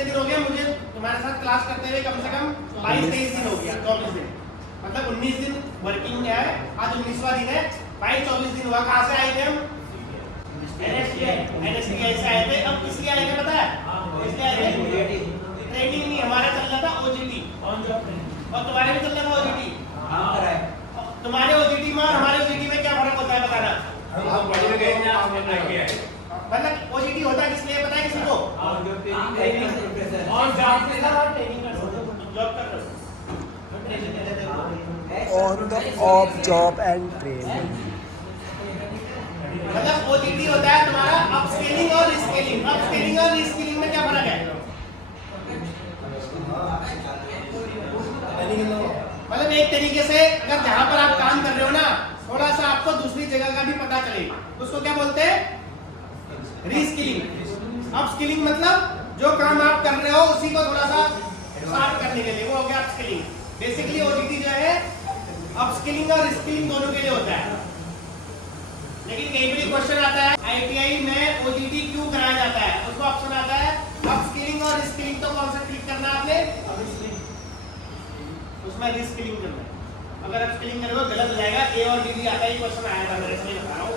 कितने दिन हो गए मुझे तुम्हारे साथ क्लास करते हुए? कम से कम 22-23 दिन हो गया, 24 दिन, मतलब 19 दिन वर्किंग है, आज 19वां दिन है, 22-24 दिन हुआ। कहाँ से आए थे हम? NSTI से आए थे। अब किस लिए आए थे पता है? इसलिए आए थे ट्रेनिंग नहीं, हमारा चल रहा था OJT, और तुम्हारे भी चल रहा था OJT। तुम्हारे OJT में और हमारे OJT में क्या फर्क होता है बताना? मतलब OJT होता किस लिए पता है किसी को? On the off job and training। मतलब OJT होता है तुम्हारा अपस्किलिंग और रिस्किलिंग। अपस्किलिंग और रिस्किलिंग में क्या फर्क है? मतलब एक तरीके से अगर जहां पर आप काम कर रहे हो ना, थोड़ा सा आपको दूसरी जगह का भी पता चले, उसको क्या बोलते हैं? रीस्किलिंग। अपस्किलिंग मतलब जो काम आप कर रहे हो उसी को थोड़ा सा शार्प करने के लिए, वो हो गया अपस्किलिंग। बेसिकली OJT जो है अपस्किलिंग और रिस्किलिंग दोनों के लिए होता है। लेकिन कई बार क्वेश्चन आता है ITI में OJT क्यों कराया जाता है? उसको ऑप्शन आता है अपस्किलिंग और रिस्किलिंग, तो कौन सा क्लिक करना है आपने? उसमें रिस्किलिंग करना है। अगर अपस्किलिंग करोगे गलत हो जाएगा। A और B भी आता है, क्वेश्चन आया था मेरे से, बता रहा हूँ।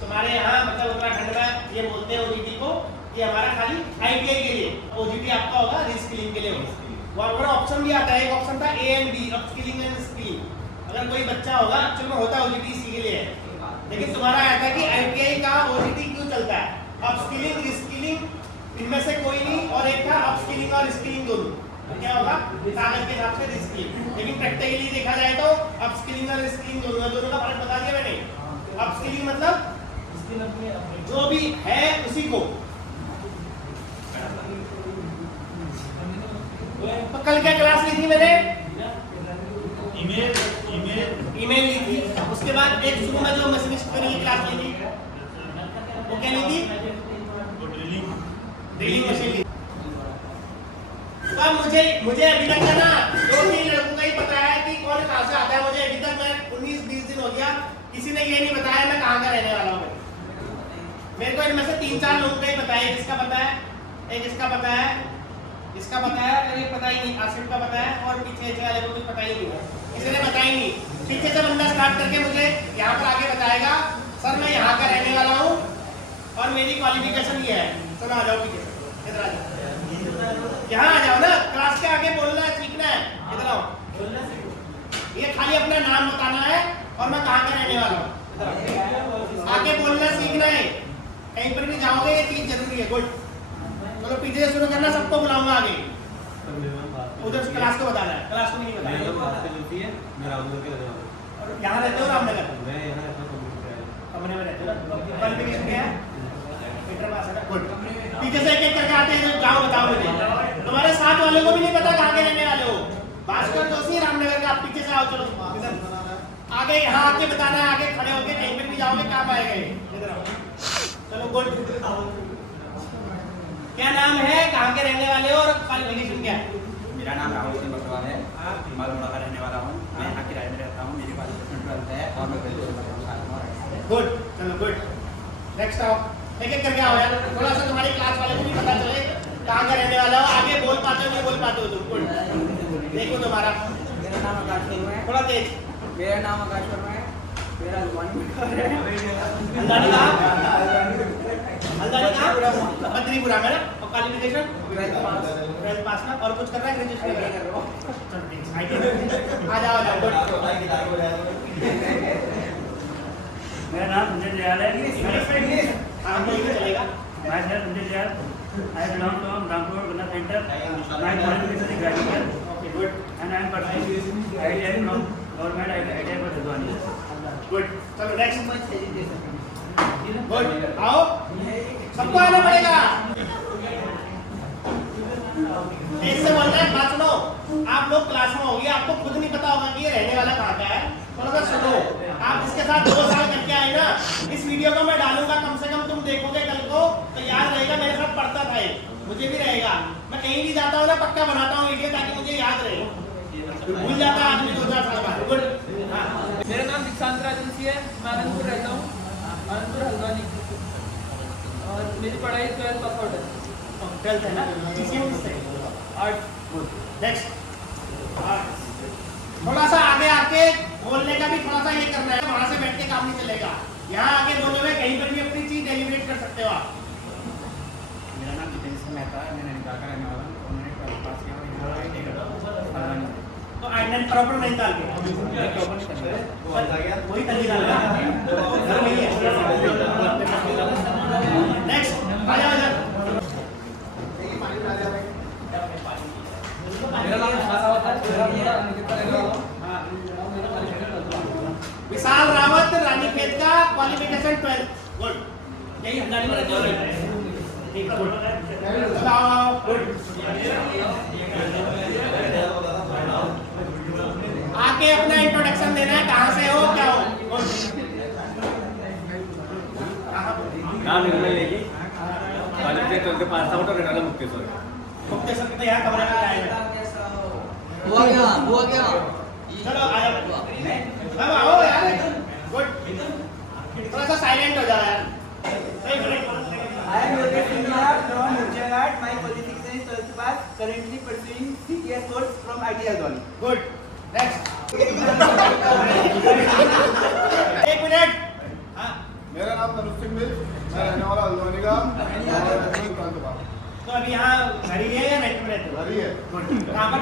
तुम्हारे यहाँ मतलब उत्तराखंड में ये बोलते हैं OJT को कि हमारा खाली ITI के लिए, OJT आपका होगा रिस्किलिंग के लिए होगा। वहाँ पर ऑप्शन भी आता है, एक ऑप्शन था A and B, upskilling and reskilling. अगर कोई बच्चा होगा, एक्चुअल में होता है OJT इसी के लिए है, लेकिन तुम्हारा आया था कि ITI का OJT क्यों चलता है? अपस्किलिंग रिस्किलिंग इनमें से कोई नहीं, और एक था अपस्किलिंग और रिस्किलिंग दोनों। तो क्या होगा? कागज के हिसाब से रिस्किलिंग। लेकिन प्रैक्टिकली देखा जाए तो अपस्किलिंग और रिस्किलिंग दोनों का फर्क बता दिया मैंने। अपस्किलिंग मतलब जो भी है उसी को। तो कल क्या क्लास ली थी मैंने? ईमेल ली थी। उसके बाद एक शुरू में जो मशीनिस्ट के लिए क्लास ली थी, वो क्या ली थी? ड्रिलिंग मशीन ली। तो मुझे अभी तक ना 2-3 लड़कों का ही पता है कि कौन कहाँ से आता है। मुझे अभी तक मैं 19-20 दिन हो गया, किसी ने ये नहीं बताया मैं कहाँ का रहने वाला हूँ। मेरे को इनमें से 3-4 लोगों का ही पता है। किसका पता है? एक इसका पता है, इसका पता है, और ये पता ही नहीं, आसिफ का पता है, और पीछे वाले को कुछ पता ही नहीं है, किसी ने पता ही नहीं। पीछे से बंदा स्टार्ट करके मुझे यहाँ पर आगे बताएगा सर मैं यहाँ का रहने वाला हूँ और मेरी क्वालिफिकेशन ये है। चलो आ जाओ पीछे, इधर आ जाओ, यहाँ आ जाओ ना, क्लास के आगे बोलना है, सीखना है। इधर आओ, ये खाली अपना नाम बताना है और मैं कहाँ का रहने वाला हूँ, आगे बोलना सीखना है। कहीं पर भी जाओगे ये चीज जरूरी है। गुड, चलो पीछे से शुरू करना, सबको बुलाऊंगा आगे। उधर क्लास को बताना है, क्लास को नहीं बताना। यहाँ रहते हो रामनगर? कमरे में रहते हो? क्वालिफिकेशन क्या है? इंटर पास है ना? गुड। पीछे से एक-एक करके आते हैं, गाँव बताओ मुझे। तुम्हारे साथ वालों को भी नहीं पता कहाँ के रहने वाले हो। भास्कर जोशी रामनगर का, आप पीछे से आओ। चलो आगे, यहाँ आके बताना है, आगे खड़े होके कहीं पर भी जाओगे काम आएगा। इधर आओ, चलो गुड। क्या नाम है, कहाँ के रहने वाले हो और क्वालिफिकेशन क्या है? मेरा नाम राहुल सिंह बकवाल है, मालूड़ा का रहने वाला हूँ। मैं यहाँ किराए में रहता हूँ। मेरी क्वालिफिकेशन 12th है और मैं ग्रेजुएशन कर रहा हूँ। गुड, चलो गुड। नेक्स्ट आओ, एक-एक करके आओ यार, थोड़ा सा तुम्हारी क्लास वाले को भी पता चले कहाँ का रहने वाला हो। आगे बोल पाते हो नहीं बोल पाते हो तुम? गुड। देखो तुम्हारा, मेरा नाम आकाश शर्मा है। थोड़ा तेज। मेरा नाम आकाश शर्मा है। मेरा हल्द्वानी में घर है। हल्द्वानी कहाँ? बद्रीपुरा में ना। और क्वालिफिकेशन 12th पास ना, और कुछ कर रहा है? ग्रेजुएशन कर रहा है। आ जाओ, मेरा नाम संजय जयाल है। हाँ चलेगा। मैं Sanjay Jayal, I belong to Rampur गन्ना centre. My qualification is graduation. Okay good. And I am pursuing ITI from government ITI for Haldwani. Good, चलो नेक्स्ट। गुड, आओ, सबको आना पड़ेगा। ऐसे बोलना है, बात सुनो। आप लोग क्लास में होगी, आपको खुद नहीं पता होगा कि ये रहने वाला कहाँ का है। थोड़ा सा सुनो। आप जिसके साथ 2 साल करके आए ना, इस वीडियो को मैं डालूंगा, कम से कम तुम देखोगे कल को तो याद रहेगा मेरे साथ पढ़ता था ये, मुझे भी रहेगा। मैं कहीं भी जाता हूँ ना, पक्का बनाता हूँ वीडियो ताकि मुझे याद रहे। भूल जाता है आदमी 2-4 साल बाद। गुड। मेरा नाम दीक्षांत राजवंशी है। मैं आनंदपुर रहता हूँ, आनंदपुर हल्द्वानी, और मेरी पढ़ाई 12th पास आउट है। 12th है ना, GCM से आर्ट। नेक्स्ट थोड़ा सा आगे आके बोलने का भी थोड़ा सा ये करना है, वहां से बैठ के काम नहीं चलेगा। यहाँ आगे बोलोगे कहीं पर भी अपनी चीज डेलीब्रेट कर सकते हो आप। मेरा नाम जितेंद्र सिंह मेहता है, मैं नैनीताल का रहने वाला हूँ और मैंने 12th पास किया और यहाँ IIT करता हूँ। तो आइडेंट प्रॉपर नहीं डाल के वही तली डाल नेक्स्ट आ जाओ इधर। विशाल रावत रानीखेत का क्वालिफिकेशन 12th गुड। यही गाड़ी में रहते हो ठीक है गुड। आके अपना इंट्रोडक्शन देना है, कहाँ से हो क्या हो। नाम निर्मल लेगी कॉलेज के 12 पास आउट और रहने वाला मुक्तेश्वर मुक्तेश्वर के तो यहाँ कमरे में आएगा। हुआ क्या चलो आ जाओ अब आओ यार गुड। थोड़ा सा साइलेंट हो जाओ यार। I am Yogesh Singh from Murjaghat. My qualification is 12th pass. Currently pursuing CTS course from IIT Haldwani. Good next. एक मिनट। हाँ मेरा नाम तनुज सिंह मिल, मैं रहने वाला हल्द्वानी का तो अभी यहाँ घर ही है या रेंट में रहते हो? घर ही है। गुड कहाँ पर?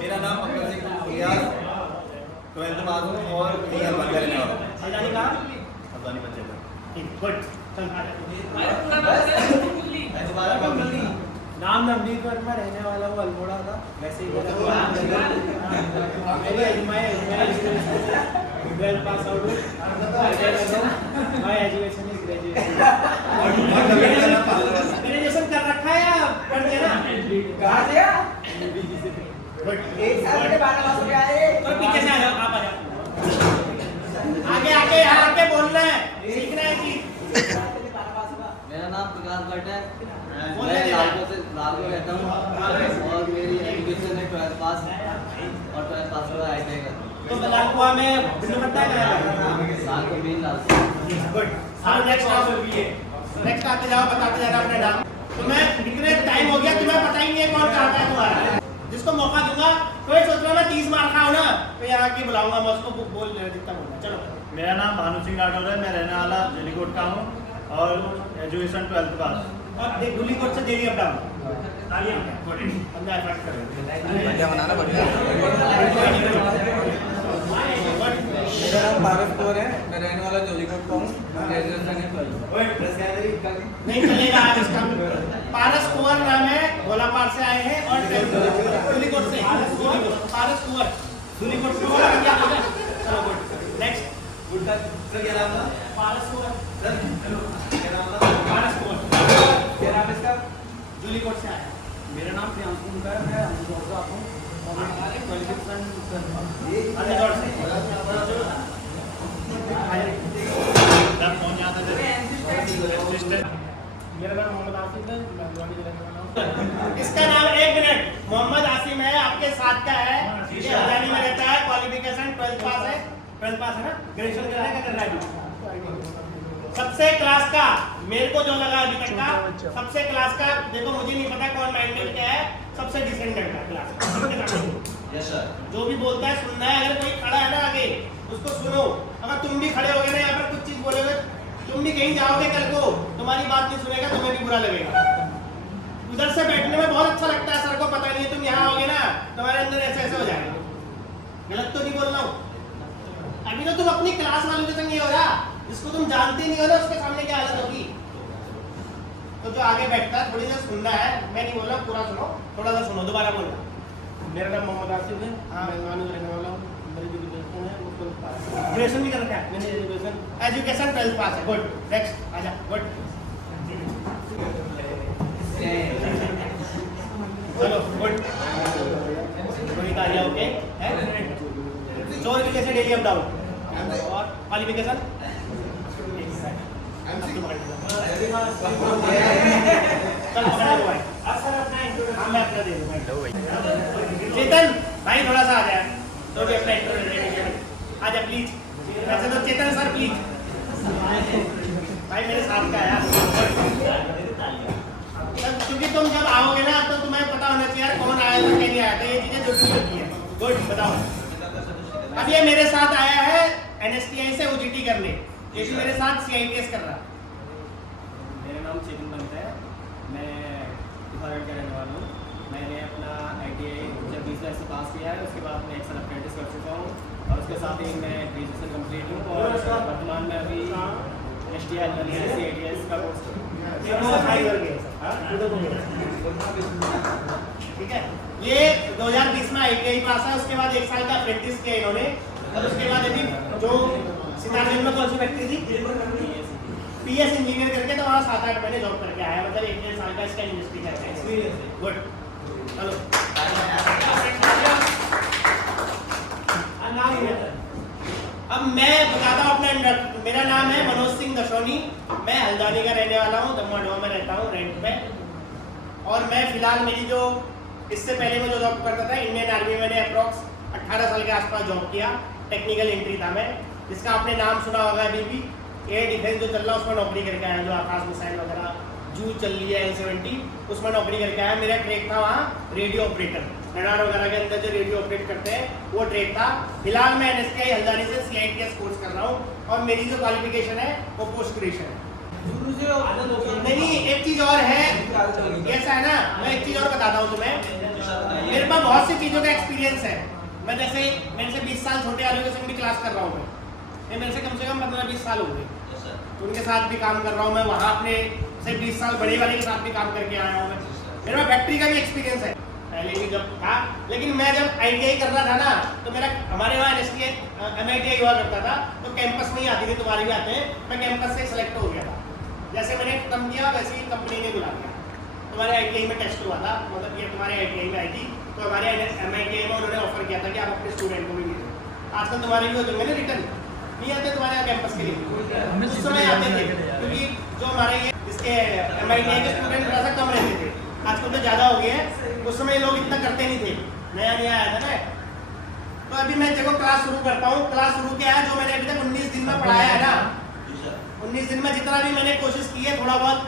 मेरा नाम मकर सिंह इलियास 12th पास हूँ और यहाँ बंद रहने वाला हूँ सैलानी कहाँ? हल्द्वानी पंचायत ठीक गुड चल आ जा। नाम नवनीत वर्मा, रहने वाला हूँ अल्मोड़ा का। वैसे ही मेरा 12th पास आउट हूँ। माय एजुकेशन इज ग्रेजुएशन कर रखा है या कर देना? गुड एक साल में 12 पास हो गया है। और पीछे से आ जाओ, आप आ जाओ। आगे आके यहाँ आके बोलना है, सीखना है चीज। मेरा नाम प्रकाश भट्ट है। बोलने मैं दे लालपुर रहता हूँ और मेरी एजुकेशन है 12th पास और 12th पास हुआ IIT का। तो लाल कुआं में बिल्लू पट्टा है क्या? साल को मेन लाल गुड। अब नेक्स्ट आते जाओ, बताते जाना अपने नाम। तुम्हें इतने टाइम हो गया, तुम्हें पता ही नहीं है कौन कहाँ का है तुम्हारा। जिसको मौका दूंगा कोई सोच रहा मैं 30 मार खाऊं ना तो यहाँ की बुलाऊंगा मैं उसको, बोल जितना बोलना। चलो मेरा नाम भानु सिंह राठौर है, मैं रहने वाला जलीकोट का हूँ और एजुकेशन 12th पास। और गुली कोट से देरी अप डाउन अंदर एफर्ट करें। मेरा नाम पारस कौर है, मैं रहने वाला जोलीकोट का हूँ। ग्रेजुएशन है 12th। नहीं चलेगा आज इसका। पारस कुंवर नाम है, भोलापार से आए हैं और धुलीकोट से। पारस कुंवर धुलीकोट से। चलो गुड नेक्स्ट। पारस कुंवर धुलीकोट से आए। मेरा नाम प्रियांशु मुंडा है, मैं अमृतसर से आता हूँ और मेरी क्वालिफिकेशन अंदर से कौन जाता है? मेरा नाम मोहम्मद आसिफ है, मैं हल्द्वानी का रहने वाला हूं। इसका नाम 1 मिनट मोहम्मद आसिम है, आपके साथ का है, ये हल्द्वानी में रहता है, क्वालिफिकेशन 12th पास है। 12th पास है ना, ग्रेजुएशन कर रहा है, क्या कर रहा है अभी? सबसे क्लास का मेरे को जो लगा अभी तक का सबसे क्लास का, देखो मुझे नहीं पता कौन माइंड में क्या है, सबसे डिसेंट लड़का क्लास का। Yes sir. जो भी बोलता है सुनना है, अगर कोई खड़ा है ना आगे उसको सुनो। अगर तुम भी खड़े होगे ना यहाँ पर कुछ चीज बोलोगे, तुम भी कहीं जाओगे कल को, तुम्हारी बात नहीं सुनेगा, तुम्हें भी बुरा लगेगा। उधर से बैठने में बहुत अच्छा लगता है, सर को पता नहीं है, तुम यहाँ आओगे ना तुम्हारे अंदर ऐसे ऐसे हो जाएगा। गलत तो नहीं बोल रहा हूँ। अभी तो तुम अपनी क्लास वालों के संग ये हो रहा, जिसको तुम जानते नहीं हो ना उसके सामने क्या हालत होगी। तो जो आगे बैठता है थोड़ी देर सुनना है, मैं नहीं बोल रहा पूरा सुनो, थोड़ा सा सुनो, दोबारा बोलना। मेरा नाम मोहम्मद आसिफ है, मैं हल्द्वानी का रहने वाला हूँ। मेरी जो ग्रेजुएशन है वो 12th पास है। ग्रेजुएशन भी कर रखा है, मैंने एजुकेशन 12th पास है। गुड नेक्स्ट आजा गुड। चलो गुड। रोहित आ गया, ओके है। चोर के जैसे डेली अप डाउन और क्वालिफिकेशन चेतन भाई थोड़ा सा आ जाए तो भी अपना इंटरव्यू आ जाए प्लीज। वैसे तो चेतन सर प्लीज आ भाई मेरे साथ का यार, क्योंकि तुम जब आओगे ना तो तुम्हें पता होना चाहिए यार कौन आया था क्या नहीं आया था, ये चीजें जरूरी होती है। गुड, बताओ। अब ये मेरे साथ आया है NSTI से OGT करने, ये भी मेरे साथ CITS कर रहा। मेरा नाम चेतन बनता है, मैं उत्तराखंड का रहने वाला हूँ। मैंने अपना ITI जब 20 से पास किया है, उसके बाद मैं 1 साल अप्रेंटिस कर चुका हूँ और उसके साथ ही मैं ग्रेजुएशन कंप्लीट हूँ और वर्तमान में अभी STI CITS का कोर्स कर रहा हूँ। ठीक है, ये 2020 में ITI पास है, उसके बाद 1 साल का अप्रेंटिस किया इन्होंने और उसके बाद अभी जो सितारगंज में कौन सी फैक्ट्री थी, PS इंजीनियर करके, तो वहाँ 7-8 महीने जॉब करके आया, मतलब 1-1.5 साल का इसका इंडस्ट्री का एक्सपीरियंस। गुड, चलो। अब मैं बताता हूँ अपना मेरा नाम है मनोज सिंह दशोनी, मैं हल्द्वानी का रहने वाला हूँ, दमोह में रहता हूँ रेंट पे। और मैं फिलहाल मेरी जो इससे पहले मैं जो जॉब करता था इंडियन आर्मी में, मैंने अप्रॉक्स 18 साल के आसपास जॉब किया, टेक्निकल एंट्री था मैं, जिसका आपने नाम सुना होगा। अभी भी एयर डिफेंस जो चल रहा है उसमें नौकरी करके आया, जो आकाश मिसाइल वगैरह जू चल रही है L-70, उसमें नौकरी करके आया। मेरा ट्रेक था वहाँ रेडियो ऑपरेटर, रडार वगैरह के अंदर जो रेडियो ऑपरेट करते हैं वो ट्रेक था। फिलहाल मैं NSTI हल्द्वानी से CITS कोर्स कर रहा हूँ और मेरी जो क्वालिफिकेशन है वो पोस्ट ग्रेजुएशन है। नहीं, एक चीज और है, ऐसा है ना, मैं एक चीज और बताता हूँ तुम्हें। मेरे पास बहुत सी चीजों का एक्सपीरियंस है। मैं जैसे मेरे से 20 साल छोटे वालों के संग भी क्लास कर रहा हूँ मैं मेरे से कम 15-20 साल हो गए, तो उनके साथ भी काम कर रहा हूँ मैं। वहाँ अपने से 20 साल बड़े वाले के साथ भी काम करके आया हूँ मैं। मेरे पास फैक्ट्री का भी एक्सपीरियंस है पहले भी जब था, लेकिन मैं जब ITI कर रहा था ना, तो मेरा हमारे वहाँ NSTI MITI हुआ करता था, तो कैंपस में ही आती थी, तुम्हारे भी आते हैं। मैं कैंपस से सिलेक्ट हो गया था, जैसे मैंने खत्म किया वैसे ही कंपनी ने बुला लिया। तुम्हारे ITI में टेस्ट हुआ था, मतलब ये तुम्हारे ITI में आई थी, तो हमारे MITI में उन्होंने ऑफर किया था कि आप अपने स्टूडेंट को भी दे दो। आजकल तुम्हारे भी हो जाएंगे ना रिटर्न, नहीं आते तुम्हारे यहाँ कैंपस के लिए, उस समय आते थे, क्योंकि जो हमारे ये इसके MITI के स्टूडेंट थोड़ा सा कम रहते थे, आजकल तो ज़्यादा हो गए हैं। उस समय लोग इतना करते नहीं थे, नया नया आया था ना। तो अभी मैं देखो क्लास शुरू करता हूँ। क्लास शुरू किया है, जो मैंने अभी तक 19 दिन में पढ़ाया है ना, 19 दिन में जितना भी मैंने कोशिश की है, थोड़ा बहुत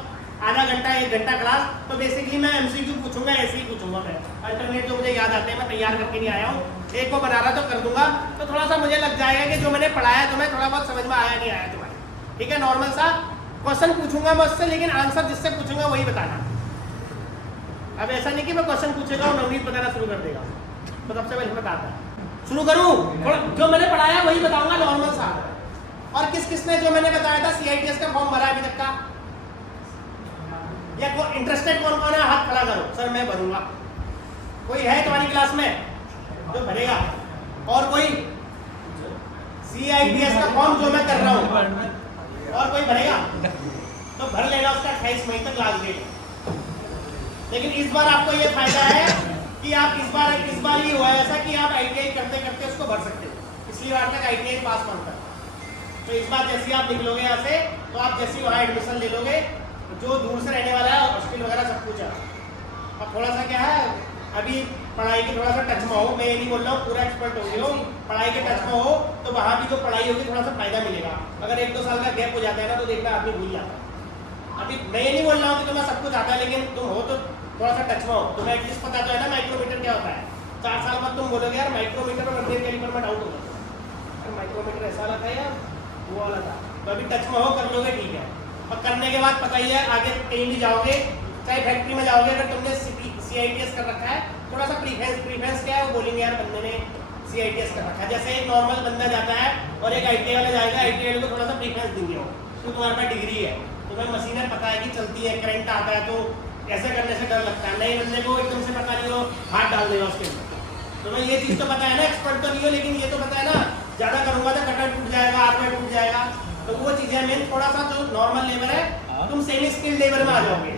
आधा घंटा 1 घंटा क्लास, तो बेसिकली मैं MCQ पूछूंगा, ऐसे ही पूछूंगा मैं। अल्टरनेट जो मुझे याद आते हैं मैं तैयार करके नहीं आया हूँ, एक को बना रहा तो कर दूंगा, तो थोड़ा सा मुझे लग जाएगा कि जो मैंने पढ़ाया तुम्हें थोड़ा बहुत समझ में आया नहीं आया तुम्हारे। ठीक है, नॉर्मल सा क्वेश्चन पूछूंगा मैं उससे, लेकिन आंसर जिससे पूछूंगा वही बताना। अब ऐसा नहीं कि मैं क्वेश्चन पूछेगा और नवनीत बताना शुरू कर देगा, तो सबसे पहले बताता है शुरू करूँ, जो मैंने पढ़ाया वही बताऊंगा नॉर्मल सा। और किस किसने जो मैंने बताया था CITS का फॉर्म भरा अभी तक का, या इंटरेस्टेड कौन कौन है, हाथ खड़ा करो, सर मैं भरूंगा। कोई है तुम्हारी क्लास में जो भरेगा? और कोई CITS का फॉर्म जो मैं कर रहा हूँ और कोई भरेगा? तो भर लेना, उसका 28 मई तक लास्ट डेट। लेकिन इस बार आपको ये फायदा है कि आप इस बार ही हुआ है ऐसा कि आप ITI करते करते उसको भर सकते हो। पिछली बार तक ITI पास मांगता था, तो इस बार जैसे आप निकलोगे यहाँ से, तो आप जैसे वहाँ एडमिशन ले लोगे, जो दूर से रहने वाला है हॉस्टल वगैरह सब कुछ है। अब थोड़ा सा क्या है, अभी पढ़ाई के थोड़ा सा टच में हो, मैं ये नहीं बोल रहा हूँ पूरा एक्सपर्ट हो गए हो, पढ़ाई के टच में हो तो वहाँ भी जो पढ़ाई होगी थोड़ा सा फायदा मिलेगा। अगर 1-2 साल का गैप हो जाता है ना, तो देखना आदमी भूल जाता है। अभी मैं ये नहीं बोल रहा हूँ कि तुम्हें सब कुछ आता है, लेकिन तुम हो तो थोड़ा सा टच में हो, तुम्हें एटलीस्ट पता तो है ना माइक्रोमीटर क्या होता है। 4 साल बाद तुम बोलोगे यार माइक्रोमीटर और वर्नियर कैलिपर में डाउट होगा, माइक्रोमीटर ऐसा वाला था या वो वाला था। तो अभी टच में हो, कर लोगे, ठीक है। और करने के बाद पता ही है आगे कहीं भी जाओगे, चाहे फैक्ट्री में जाओगे, अगर तुमने CITS कर रखा है, थोड़ा सा प्रीफरेंस क्या है वो बोलेंगे यार बंदे ने CITS कर रखा है। जैसे एक नॉर्मल बंदा जाता है और एक ITI वाला जाएगा, ITI वाले को थोड़ा सा प्रीफरेंस देंगे वो, तो तुम्हारे पास डिग्री है, तुम्हें मशीनें पता है कि चलती है, करंट आता है, तो ऐसे करने से डर लगता है। नए बंदे को एकदम से पता नहीं हो, हाथ डाल देगा उसके अंदर। तुम्हें ये चीज़ तो पता है ना, एक्सपर्ट तो नहीं हो, लेकिन ये तो पता है ना, ज़्यादा करूँगा तो कटर टूट जाएगा, हाथ में टूट जाएगा, तो वो चीज़ें मेन थोड़ा सा जो नॉर्मल लेवल है, तुम सेमी स्किल्ड लेवल में आ जाओगे।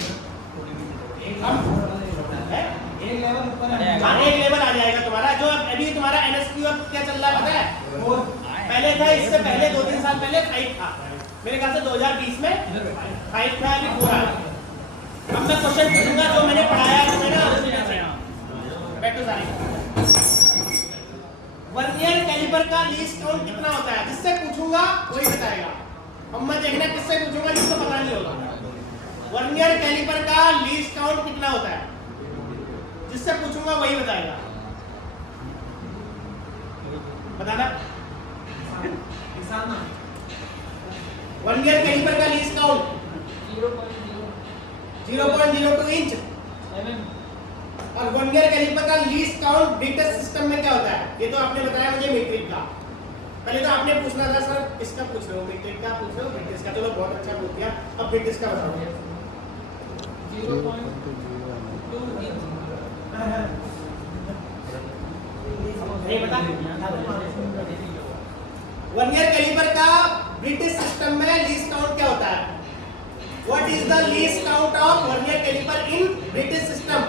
एक लेवल आ जाएगा तुम्हारा। जो अभी तुम्हारा NSQ अब क्या चल रहा है पता है? पहले था, इससे पहले 2-3 साल पहले 5 था, मेरे ख्याल से 2020 में 5 था, अभी 4 आ गया। अब मैं क्वेश्चन पूछूंगा जो मैंने पढ़ाया तुम्हें ना, बैठो सारे। वर्नियर कैलिपर का लीस्ट काउंट कितना होता है? जिससे पूछूंगा वही बताएगा। अब मैं देखना किससे पूछूंगा जिसको वर्नियर कैलिपर का लीस्ट काउंट कितना होता है? जिससे पूछूंगा वही बताएगा। बताना। वर्नियर कैलिपर का लीस्ट काउंट 0.02 इंच। और वर्नियर कैलिपर का लीस्ट काउंट ब्रिटिश सिस्टम में क्या होता है? ये तो आपने बताया मुझे मीट्रिक का। पहले तो आपने पूछना था सर इसका पूछ रहे हो, मीट्रिक का पूछ रहे हो, ब्रिटिश का। चलो बहुत अच्छा पूछ दिया। अब ब्रिटिश का बताओ। 0.2 इंच। नहीं पता? वर्नियर कैलिपर का ब्रिटिश सिस्टम में लीस्ट काउंट क्या होता है? What is the least count of vernier caliper in British system?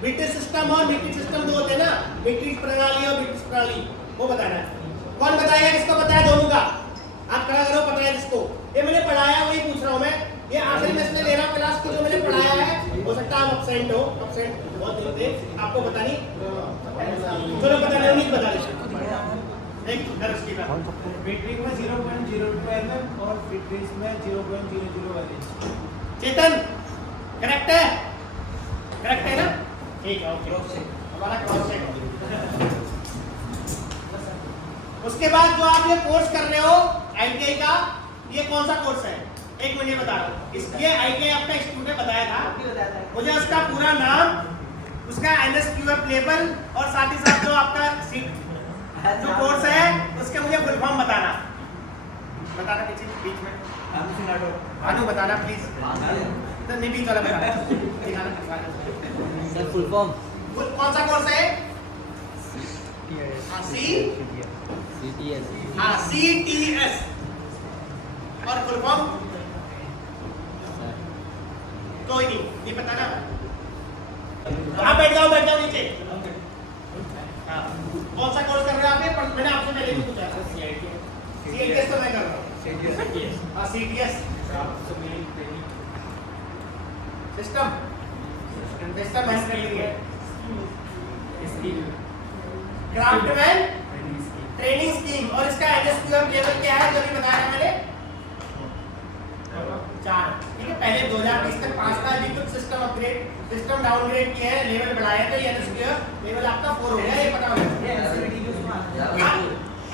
British system और मीट्रिक सिस्टम दो होते हैं ना, मीट्रिक प्रणाली और ब्रिटिश प्रणाली, वो बताना है। कौन बताएगा? किसको पता है दोनों का? आप खड़ा करो, पता है जिसको। ये मैंने पढ़ाया वही पूछ रहा हूँ मैं। ये आखिरी में इसलिए ले रहा हूँ क्लास को, जो मैंने पढ़ाया है। हो सकता है आप अपसेंट हो, अपसेंट बहुत होते हैं, आपको पता नहीं। चलो पता नहीं, बता दे। एक दर्ज की बात। मीट्रिक में 0.02 mm और ब्रिटिश में 0.001 इंच। चेतन करेक्ट है? करेक्ट है ना? ठीक है, ओके। हमारा क्रॉस चेक। उसके बाद जो आप ये कोर्स कर रहे हो आईटीआई का, ये कौन सा कोर्स है? एक मिनट बता रहा हूँ। इसलिए आईटीआई आपका इंस्टीट्यूट बताया था मुझे, उसका पूरा नाम, उसका एनएसक्यूएफ लेवल और साथ ही साथ जो आपका जो कोर्स है उसके मुझे फुल फॉर्म बताना पीछे बीच में। अनु बताना प्लीज। तो नहीं बीच वाला बताना। फुल फॉर्म कौन सा कोर्स है? CTS। और फुल फॉर्म कोई नहीं पता ना। आप बैठ जाओ नीचे। हाँ, कौन सा कोर्स कर रहे हो आप? मैंने आपसे पहले भी पूछा था। CTS तो मैं कर रहा हूँ। हाँ, CTS सिस्टम हैंडलिंग है। Craftsman training scheme. और इसका एनएसक्यूएफ लेवल क्या है जो भी बताया मैंने? 4। ठीक है, पहले 2020 तक 5 था, अभी कुछ सिस्टम अपग्रेड, सिस्टम डाउनग्रेड किए हैं, लेवल बढ़ाया तो ये एनएसक्यूएफ लेवल आपका 4 हो गया। ये पता होगा।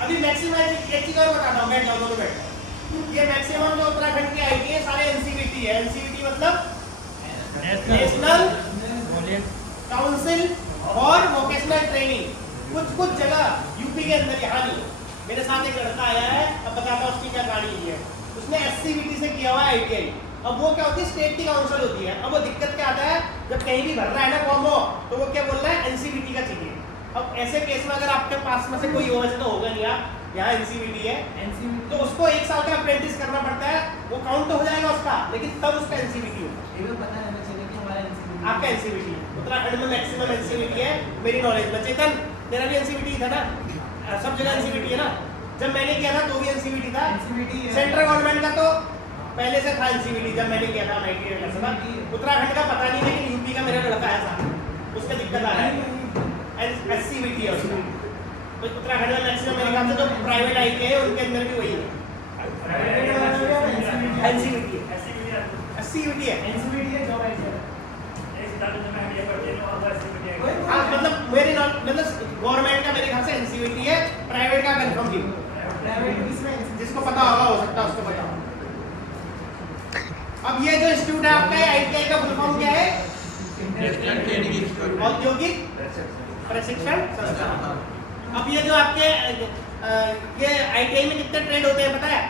अभी मैक्सिमम एक चीज और बताता हूँ, बैठ जाओ दोनों बैठ। ये मैक्सिमम जो उत्तराखंड के आईटी है सारे एनसीवीटी है। एनसीवीटी मतलब national council for vocational training. कुछ जगह यूपी के अंदर, यहाँ नहीं। मेरे साथ एक लड़का आया है, अब बताता हूँ उसकी क्या कहानी है। उसने एससीवीटी से किया हुआ है आईटीआई। अब वो क्या होती है, स्टेट की काउंसिल होती है। अब वो दिक्कत क्या आता है, जब कहीं भी भर रहा है ना फॉर्म हो, तो वो क्या बोल रहा है, एनसीवीटी का चाहिए। अब ऐसे केस में अगर आपके पास में से कोई हो, वैसे तो होगा नहीं, यहाँ एनसीवीटी है, तो उसको 1 साल का अप्रेंटिस करना पड़ता है। वो काउंट तो हो जाएगा उसका, लेकिन तब उसका एनसीवीटी होगा। आपका एनसीवीटी है उत्तराखंड में मैक्सिमम एनसीवीटी है मेरी नॉलेज में। चेतन तेरा भी एनसीवीटी था ना? सब जगह एनसीवीटी है ना? जब मैंने किया था तो भी एनसीवीटी था। सेंट्रल गवर्नमेंट का तो पहले से था एनसीवीटी, जब मैंने किया था आईटीआई का। उत्तराखंड का पता नहीं, लेकिन यूपी का मेरा लड़का है साथ, उसका दिक्कत आ रहा है। एससीवीटी है उसका। तो उत्तराखंड में मैक्सिमम मेरे ख्याल से जो प्राइवेट आईटीआई है उनके अंदर भी वही है, एनसीवीटी है। एससीवीटी है, एनसीवीटी है, जॉब आईटीआई। हाँ, मतलब मेरे गवर्नमेंट का मेरे ख्याल से एनसीवीटी है, प्राइवेट का कंफर्म नहीं। जिसको पता होगा हो सकता है उसको पता हो। अब ये जो इंस्टीट्यूट है आपका आईटीआई का फुल फॉर्म क्या है? औद्योगिक प्रशिक्षण संस्थान। अब ये जो आपके ये आईटीआई में कितने ट्रेड होते हैं पता है?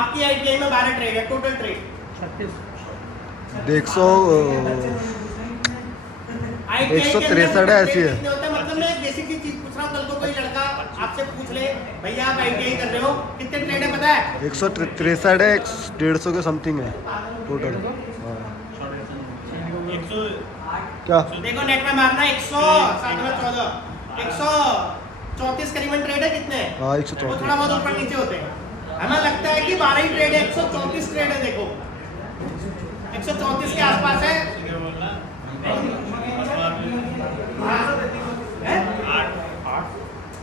आपकी आईटीआई में 12 ट्रेड है, टोटल ट्रेड 163 ऐसी है। मतलब मैं बेसिक चीज पूछ रहा हूँ, कल को कोई लड़का आपसे पूछ ले, भैया आप आईटीआई कर रहे हो, कितने ट्रेड है पता है? 163 है, 150 के समथिंग है टोटल। क्या देखो नेट में मारना 134 करीबन ट्रेड है। कितने? हाँ 134। वो थोड़ा बहुत ऊपर नीचे होते हैं। हमें लगता है कि 12 ही ट्रेड है, 134 ट्रेड है। देखो 134 के आसपास है।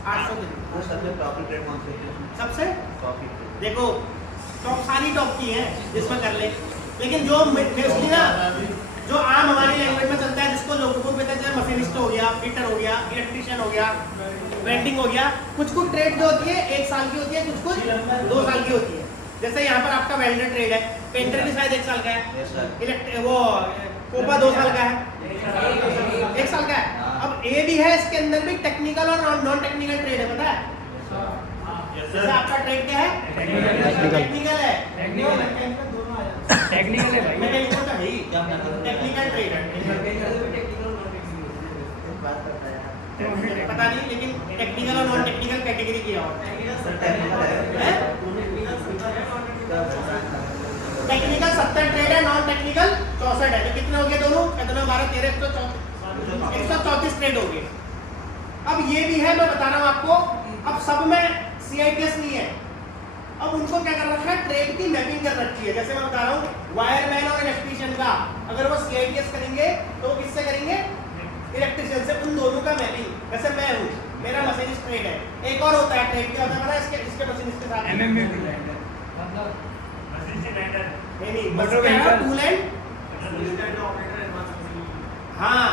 800 सबसे देखो टॉप, सारी टॉप की है जिसमें कर ले। लेकिन जो मोस्टली ना जो आम हमारी लैंग्वेज में चलता है, जिसको लोगों को पता है, मशीनिस्ट हो गया, फिटर हो गया, इलेक्ट्रिशियन हो गया, वेल्डिंग हो गया, कुछ कुछ ट्रेड जो होती है 1 साल की होती है, कुछ कुछ 2 साल की होती है। जैसे यहाँ पर आपका वेल्डर ट्रेड है, पेंटर भी शायद 1 साल का है, वो कोपा 2 साल का है, 1 साल का है। अब ये भी है, इसके अंदर भी टेक्निकल और नॉन टेक्निकल ट्रेड है, पता है? जैसे आपका ट्रेड क्या है? टेक्निकल है, टेक्निकल है भाई, मैकेनिकल तो है ही, टेक्निकल ट्रेड है, पता नहीं, लेकिन टेक्निकल और नॉन टेक्निकल कैटेगरी की और टेक्निकल 70 ट्रेड है, नॉन टेक्निकल 64 है। तो कितने हो गए दोनों? कितने? 12 13 134 ट्रेड हो गए। अब ये भी है, मैं बता रहा हूँ आपको, अब सब में CITS नहीं है। अब उनको क्या कर रखा है? ट्रेड की मैपिंग कर रखी है। जैसे मैं बता रहा हूँ, वायरमैन और इलेक्ट्रीशियन का अगर वो CITS करेंगे तो किससे करेंगे? इलेक्ट्रीशियन से। उन दोनों का मैपिंग, जैसे मैं हूँ, मेरा मशीनिस्ट ट्रेड है, एक और होता है ट्रेड, क्या होता है इसके मशीनिस्ट के साथ टूल एंड, हाँ,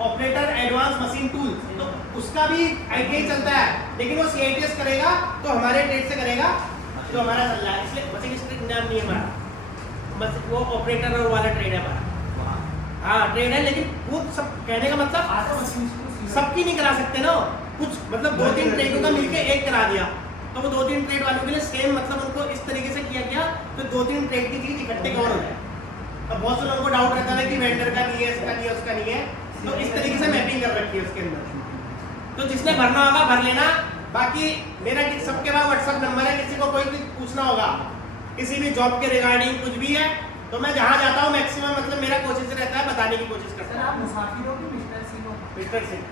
ऑपरेटर एडवांस मशीन टूल, तो उसका भी ITI चलता है, लेकिन वो CITS करेगा तो हमारे ट्रेड से करेगा जो हमारा चल रहा है, इसलिए मशीनिस्ट ट्रेड नाम नहीं है हमारा, वो ऑपरेटर और वाला ट्रेड है हमारा। हाँ ट्रेड है, लेकिन वो सब कहने का मतलब सबकी नहीं करा सकते ना, कुछ मतलब 2-3 ट्रेडों का मिलके एक करा दिया, तो वो 2-3 ट्रेड वालों के लिए सेम, मतलब उनको इस तरीके से किया गया तो 2-3 ट्रेड की चीज इकट्ठे कवर हो जाए। अब बहुत से लोगों को डाउट रहता है कि वेंडर का नहीं है, इसका नहीं है, उसका नहीं है, तो इस तरीके से मैपिंग कर रखी है उसके अंदर। तो जिसने भरना होगा भर लेना, बाकी मेरा सबके पास WhatsApp नंबर है, किसी को कोई भी पूछना होगा किसी भी जॉब के रिगार्डिंग कुछ भी है, तो मैं जहाँ जाता हूँ मैक्सिमम, मतलब मेरा कोशिश रहता है बताने की कोशिश करता हूँ। आप मुसाफिर हो कि मिस्टर सिंह हो? मिस्टर सिंह।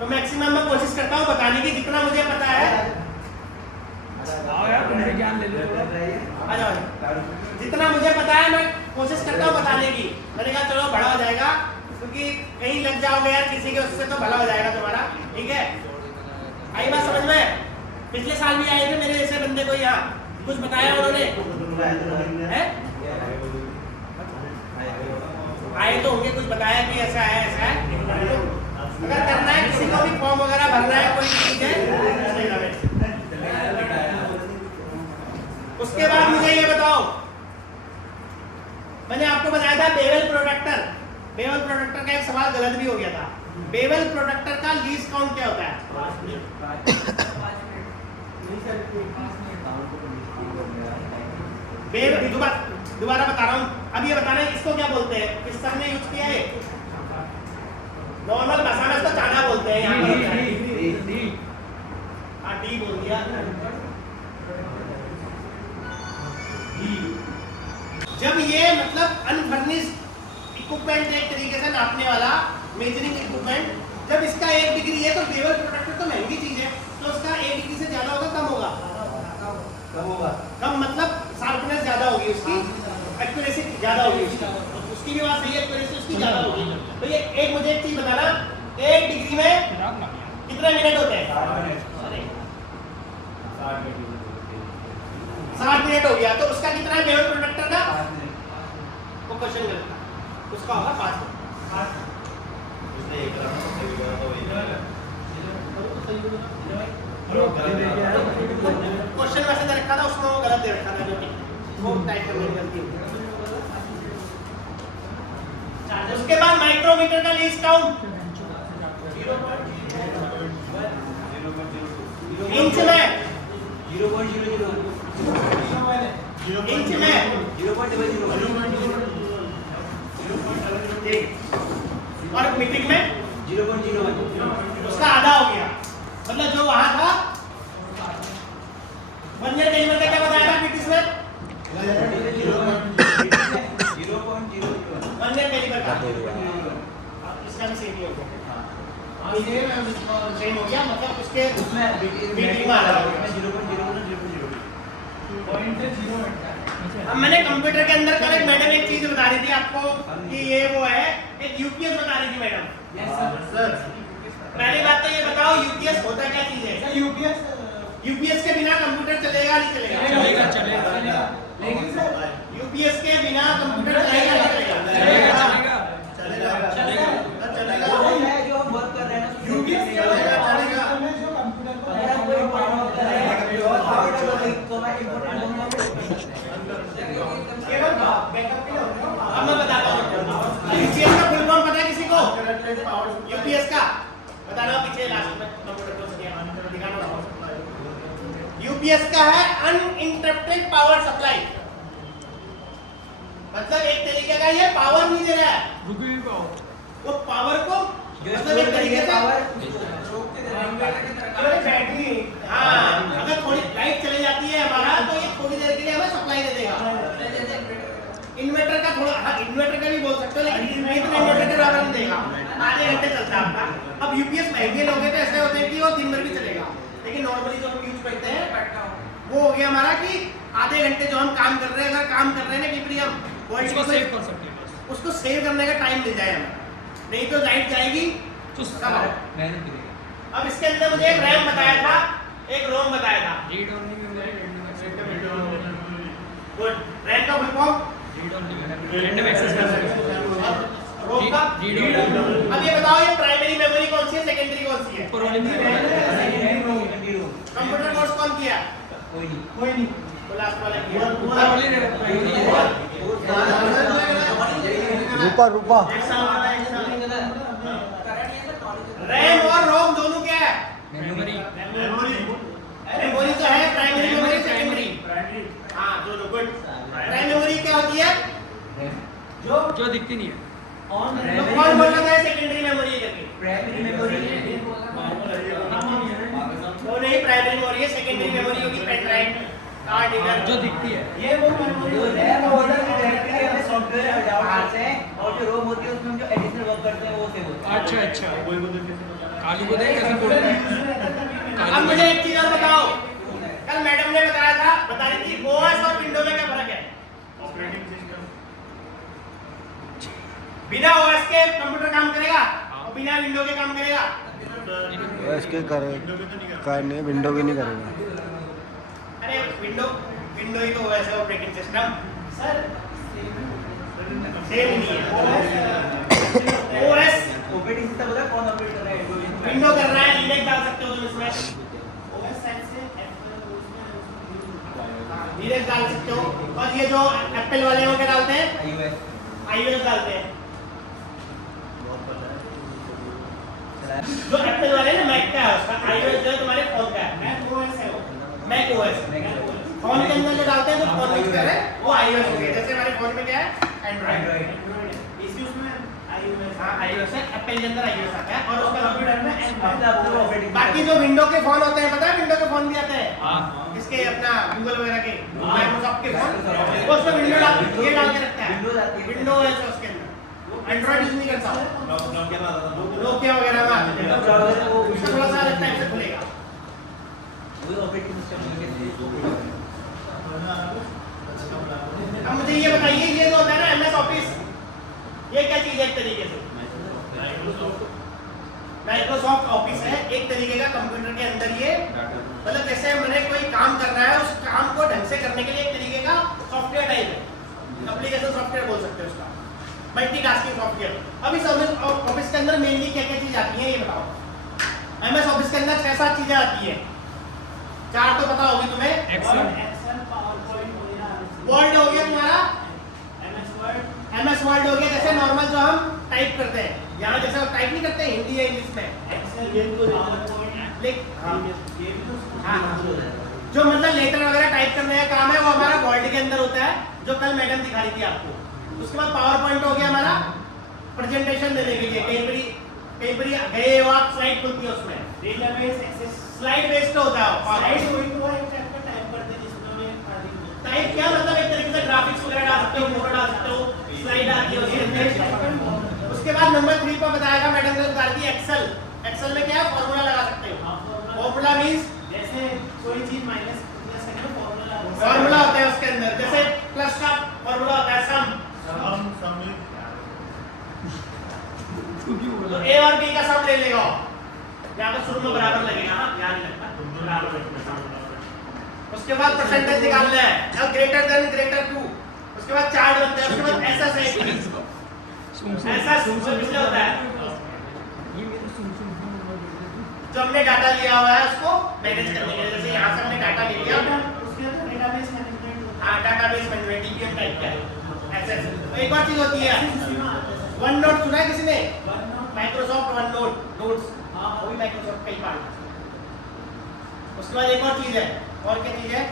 तो मैक्सिमम मैं कोशिश करता हूँ बताने की, जितना मुझे पता है। आ जाओ, जितना मुझे पता है मैं कोशिश करता हूँ बताने की। मैंने कहा चलो बड़ा हो जाएगा, क्योंकि कहीं लग जाओगे यार किसी के, उससे तो भला हो जाएगा तुम्हारा, ठीक है? आई बात समझ में? पिछले साल भी आए थे मेरे जैसे बंदे को यहाँ, कुछ बताया उन्होंने है? आए तो होंगे, कुछ बताया कि ऐसा है ऐसा है। तो अगर करना है किसी को भी फॉर्म वगैरह भरना है, कोई चीज है, उसके बाद मुझे ये बताओ, मैंने आपको बताया था बेवल प्रोडक्टर। बेवल प्रोडक्टर का एक सवाल गलत भी हो गया था। बेवल प्रोडक्टर का लीज काउंट क्या होता है? दोबारा बता रहा हूँ, अब ये बताना है इसको क्या बोलते हैं, किस सर ने यूज किया है? नॉर्मल भाषा में इसको चाना बोलते हैं, यहाँ पर हाँ डी बोल दिया। जब ये मतलब अनफर्निश्ड इक्विपमेंट, एक तरीके से नापने वाला मेजरिंग इक्विपमेंट, जब इसका 1 डिग्री है तो बेवल प्रोडक्टर तो महंगी चीज है, तो उसका 1 डिग्री से ज्यादा होगा कम होगा? कम होगा। कम मतलब शार्पनेस ज्यादा होगी उसकी, एक्यूरेसी ज्यादा होगी उसकी भी बात सही है, एक्यूरेसी उसकी ज्यादा होगी। तो ये एक मुझे एक चीज बताना, 1 डिग्री में कितने मिनट होते हैं? 60 मिनट हो गया, तो उसका कितना है बेवल प्रोडक्टर का? वो क्वेश्चन करता, उसका होगा 5 मिनट। क्वेश्चन वैसे दे रखा था, उसमें वो गलत दे रखा था, जो कि वो टाइप करने की गलती हुई। उसके बाद माइक्रोमीटर का लीस्ट काउंट इंच में, इंच में 0.00 और मीट्रिक में 0.01, उसका आधा हो गया। मतलब जो वहां था वर्नियर कैलिपर का क्या बताया था ब्रिटिश में? वर्नियर कैलिपर का इसका भी सेम ही हो गया, सेम हो गया, मतलब उसके मीट्रिक में आधा हो गया। अब मैंने कंप्यूटर के अंदर कल एक मैडम एक चीज बता रही थी आपको कि ये वो है, एक यूपीएस बता रही थी मैडम। Yes sir. पहली बात तो ये बताओ यूपीएस होता क्या चीज है? यूपीएस के बिना कंप्यूटर चलेगा नहीं चलेगा? चलेगा। लेकिन for my important document. केवल बैकअप के लिए होगा। अब मैं बताता हूँ यूपीएस का फुल फॉर्म पता है किसी को? यूपीएस का बताना पीछे लास्ट में दिखाना। यूपीएस का है अनइंटरप्टेड पावर सप्लाई, मतलब एक तरीके का ये पावर नहीं दे रहा है, वो पावर को मतलब एक तरीके से बैटरी, हाँ अगर थोड़ी लाइट चली जाती है हमारा तो ये थोड़ी देर के लिए हमें सप्लाई दे देगा। इन्वर्टर का थोड़ा, हाँ इन्वर्टर का भी बोल सकते हो, लेकिन इन्वर्टर के बराबर नहीं देगा, आधे घंटे चलता है आपका। अब यूपीएस महंगे लोगे तो ऐसे होते हैं कि वो दिन भर भी चलेगा, लेकिन नॉर्मली जो हम यूज करते हैं वो हो गया हमारा कि आधे घंटे जो हम काम कर रहे हैं, अगर काम कर रहे हैं ना कि हम उसको सेव कर सकते हैं, उसको सेव करने का टाइम मिल जाए हमें, नहीं तो लाइट जाएगी तो अब इसके अंदर मुझे एक रैम बताया था, एक रोम बताया था। गुड, रैम का full form random access memory, ROM का अब ये बताओ ये प्राइमरी मेमोरी कौन सी है, सेकेंडरी कौन सी है? कंप्यूटर कोर्स कौन किया? कोई नहीं। तो लास्ट वाला किया। रूपा रैम और रोम दोनों क्या है? मेमोरी मेमोरी तो है प्राइमरी मेमोरी, सेकेंडरी। हाँ दोनों, गुड। प्राइमरी मेमोरी क्या होती है? जो दिखती नहीं है। तो कौन बोल रहा था सेकेंडरी मेमोरी करके? प्राइमरी मेमोरी वो नहीं, प्राइमरी मेमोरी है, सेकेंडरी मेमोरी होगी पेन ड्राइव, हार्ड डिस्क जो दिखती है ये वो मेमोरी जो रैम होता है डायरेक्टली हमें सॉफ्टवेयर डाउनलोड से, और जो रोम होती है उसमें हम जो एडिशनल वर्क करते हैं वो सेव होता है। अच्छा कालू को देख कैसे बोल रहे हैं। अब मुझे एक चीज और बताओ, कल मैडम ने बताया था, बता रही थी ओएस और विंडो में क्या फर्क है? बिना ओएस के कंप्यूटर काम करेगा और बिना विंडो के काम करेगा? इसके करने विंडो भी नहीं करेगा। अरे विंडो ही तो ओएस है, ऑपरेटिंग सिस्टम सर सेम नहीं है। ओएस ऑपरेटिंग सिस्टम बोला कौन ऑपरेट कर रहा है? विंडो कर रहा है, लिनक्स डाल सकते हो तुम इसमें, ओएस साइड से लिनक्स डाल सकते हो, और ये जो एप्पल वाले हैं वो क्या डालते हैं? आईओएस डालते हैं। जो एप्पल वाले ना मैक का है उसका, आईओएस जो है तुम्हारे फोन का है, मैक ओएस है, वो मैक ओएस। फोन के अंदर जो डालते हैं तो फोन यूज कर रहे हैं वो आईओएस हो गया, जैसे हमारे फोन में क्या है एंड्रॉइड, इसी उसमें आईओएस, हाँ आईओएस है, एप्पल के अंदर आईओएस आता है, और उसका कंप्यूटर में एंड्रॉइड। बाकी जो विंडो के फोन होते हैं, पता है विंडो के फोन भी आते हैं इसके, अपना गूगल वगैरह के, माइक्रोसॉफ्ट के फोन, वो उसमें विंडो डाल के रखता है, विंडो ओएस है उसके अंदर, एंड्रॉइड यूज नहीं करता, नोकिया वगैरह में आते हैं, उसका थोड़ा सा अलग टाइप से खुलेगा। अब मुझे ये बताइए, ये जो होता है ना एमएस ऑफिस, ये क्या चीज है? एक तरीके से माइक्रोसॉफ्ट ऑफिस है, एक तरीके का कंप्यूटर के अंदर ये, मतलब जैसे मैंने कोई काम करना है, उस काम को ढंग से करने के लिए एक तरीके का सॉफ्टवेयर टाइप है, एप्लीकेशन सॉफ्टवेयर बोल सकते हो उसका, मल्टीटास्किंग सॉफ्टवेयर। अब इस ऑफिस के अंदर मेनली क्या क्या चीज आती है ये बताओ? एमएस ऑफिस के अंदर 6-7 चीजें आती है, 4 तो पता होगी तुम्हें, एक्सेल पावरपॉइंट वर्ड हो गया तुम्हारा, एमएस वर्ड हो गया, जैसे नॉर्मल जो हम टाइप करते हैं, यहाँ जैसे हम टाइप नहीं करते हिंदी या इंग्लिश में, हाँ जो मतलब लेटर वगैरह टाइप करने का काम है वो हमारा वर्ड के अंदर होता है, जो कल मैडम दिखा रही थी आपको। उसके बाद पावर पॉइंट हो गया हमारा प्रेजेंटेशन देने के लिए, कई बार गए हो आप, स्लाइड खुलती है उसमें, स्लाइड बेस्ड होता है, टाइप क्या मतलब एक तरीके से ग्राफिक्स वगैरह डाल सकते हो, फोटो डाल सकते हो, स्लाइड आती है उसके अंदर। उसके बाद नंबर 3 पर बताएगा मैडम ने बता दी एक्सेल, एक्सेल में क्या है फॉर्मूला लगा सकते हो, फॉर्मूला मींस जैसे कोई चीज माइनस प्लस करना फॉर्मूला होता है उसके अंदर, जैसे प्लस का फॉर्मूला होता है सम, तो ए और बी का सम ले लेगा, यहाँ पर शुरू में बराबर लगेगा, हाँ ध्यान रखना बराबर लगेगा। उसके बाद परसेंटेज निकालना है, अब ग्रेटर देन ग्रेटर टू, उसके बाद चार्ट बनता है, उसके बाद ऐसा से ऐसा किससे होता है? जो हमने डाटा लिया हुआ है उसको मैनेज करने के लिए, जैसे यहाँ से हमने डाटा ले लिया, मेन्यू है, टीपीएम टाइप का है ऐसे ऐसे। तो एक और चीज होती है वन नोट, सुना है किसी ने? माइक्रोसॉफ्ट वन नोट्स, वो भी माइक्रोसॉफ्ट का ही पार्ट है। उसके बाद एक और चीज है, और क्या चीज है?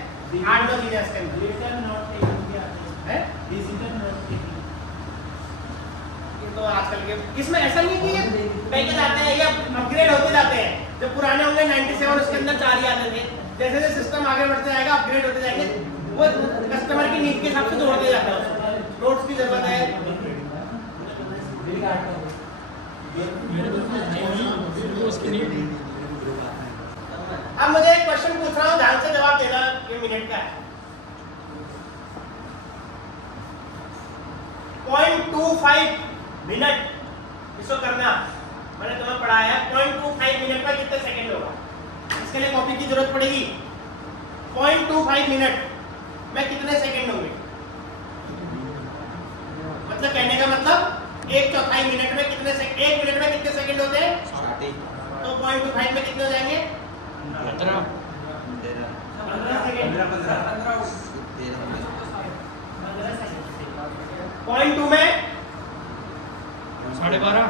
8-9 चीजें इसके अंदर है। ये तो आजकल के इसमें ऐसा नहीं है कि ये पैकेज आते हैं या अपग्रेड होते जाते हैं। जब पुराने होंगे 97 उसके अंदर 4 ही आते थे, जैसे जैसे सिस्टम आगे बढ़ते जाएगा अपग्रेड होते जाएंगे, वो कस्टमर की नीड के हिसाब से जोड़ते जाते हैं उसको। नोट्स की जरूरत है। अब मुझे एक क्वेश्चन पूछ रहा हूँ, ध्यान से जवाब देना, ये मिनट का है। 0.25 मिनट इसको करना, मैंने तुम्हें पढ़ाया है 0.25 मिनट में कितने सेकंड होगा। इसके लिए कॉपी की जरूरत पड़ेगी। 0.25 मिनट में कितने सेकंड होंगे, मतलब कहने का मतलब 1/4 मिनट में कितने सेकंड, 1 मिनट में कितने सेकंड होते हैं? तो 0.25 में कितने हो जाएंगे? 15 0.2 में 12.5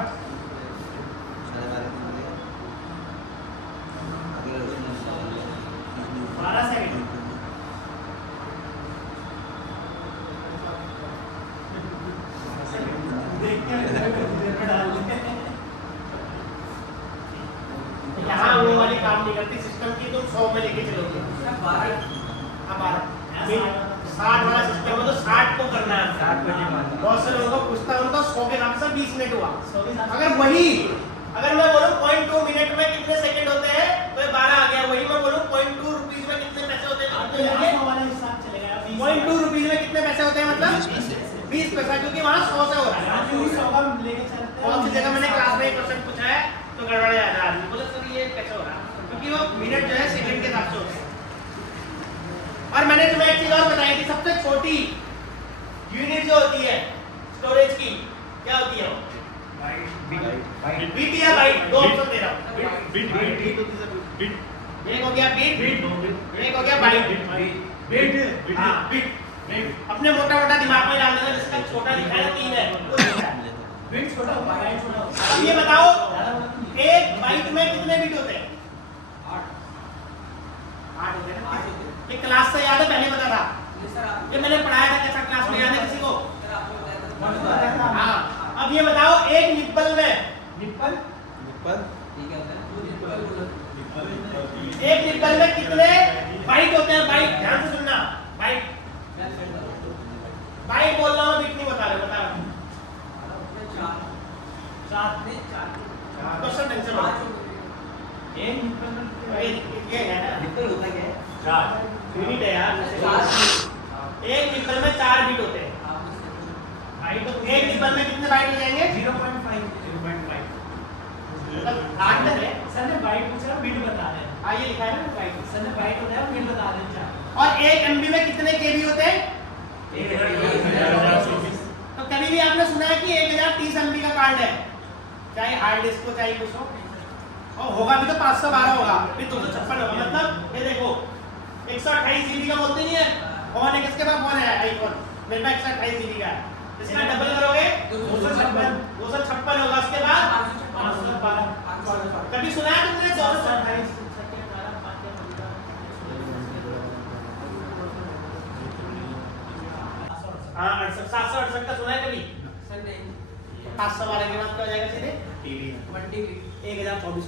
12 सेकंड। यहाँ वो वाली काम नहीं करती सिस्टम की, तुम 100 में लेके चलोगे। अब 60 वाला सिस्टम है तो 60 को करना है। 60 बहुत से लोगों को पूछता हूँ तो 100 के नाम से 20 मिनट हुआ। अगर मैं बोलूँ 0.2 मिनट में कितने सेकंड होते हैं तो ये 12 आ गया। वही मैं बोलूँ 0.2 रुपीज में कितने पैसे होते हैं, 0.2 रुपीज में कितने पैसे होते हैं, मतलब 20 पैसा, क्योंकि वहाँ 100 से हो रहा है। कौन सी जगह मैंने क्लास में एक क्वेश्चन पूछा है तो गड़बड़ जाता है आदमी, बोले सर ये कैसे हो रहा है, क्योंकि वो मिनट जो है सेकंड के हिसाब से होता है। और मैंने तुम्हें एक चीज और बताई थी, सबसे छोटी यूनिट जो होती है स्टोरेज की, क्या होती है वो? बीट या बाइट, दो ऑप्शन दे रहा हूँ। एक हो गया बीट, एक हो गया बाइट। बीट अपने मोटा मोटा दिमाग में डाल देना, जिसका छोटा लिखा है 3 है वो लिखा है। बीट छोटा होगा, बाइट छोटा होगा। अब ये बताओ एक बाइट में कितने बीट होते हैं? 8 होते हैं ना। ये क्लास से याद है, पहले बता था, ये मैंने पढ़ाया था, कैसा क्लास में याद है किसी को? हाँ। अब ये बताओ एक निप्पल में, एक निप्पल में कितने बाइट होते हैं? बाइट, ध्यान से सुनना, बाइट बाइट बोल रहा हूँ, बीट नहीं बता रहे, बता रहा हूँ। क्वेश्चन टेंशन लो। ये है ना, निप्पल होता क्या है? 4 यूनिट है यार। एक निप्पल में 4 बीट होते हैं। एक निप्पल में कितने बाइट हो जाएंगे? 0.5 मतलब 8 लगे। सर ने बाइट पूछा, बीट बता रहे हैं। हाँ ये लिखा है ना बाइट। सर ने बाइट होता है, बीट बता रहे हैं। और 1 MB में कितने केबी होते हैं? 1024। तो कभी भी आपने सुना है कि 1030 MB का कार्ड है, चाहे हार्ड डिस्क हो चाहे कुछ हो, और होगा भी तो 512 होगा, फिर 256 होगा। मतलब ये देखो 128 GB का बोलते नहीं है, फोन है, किसके पास फोन है? आईफोन। मेरे पास 128 GB का है, इसका डबल करोगे 256 होगा। उसके बाद 512। कभी सुना है तुमने 228? हाँ 768 का सुना है कभी? 512 के बाद क्या हो जाएगा सीधे? टीवी 1024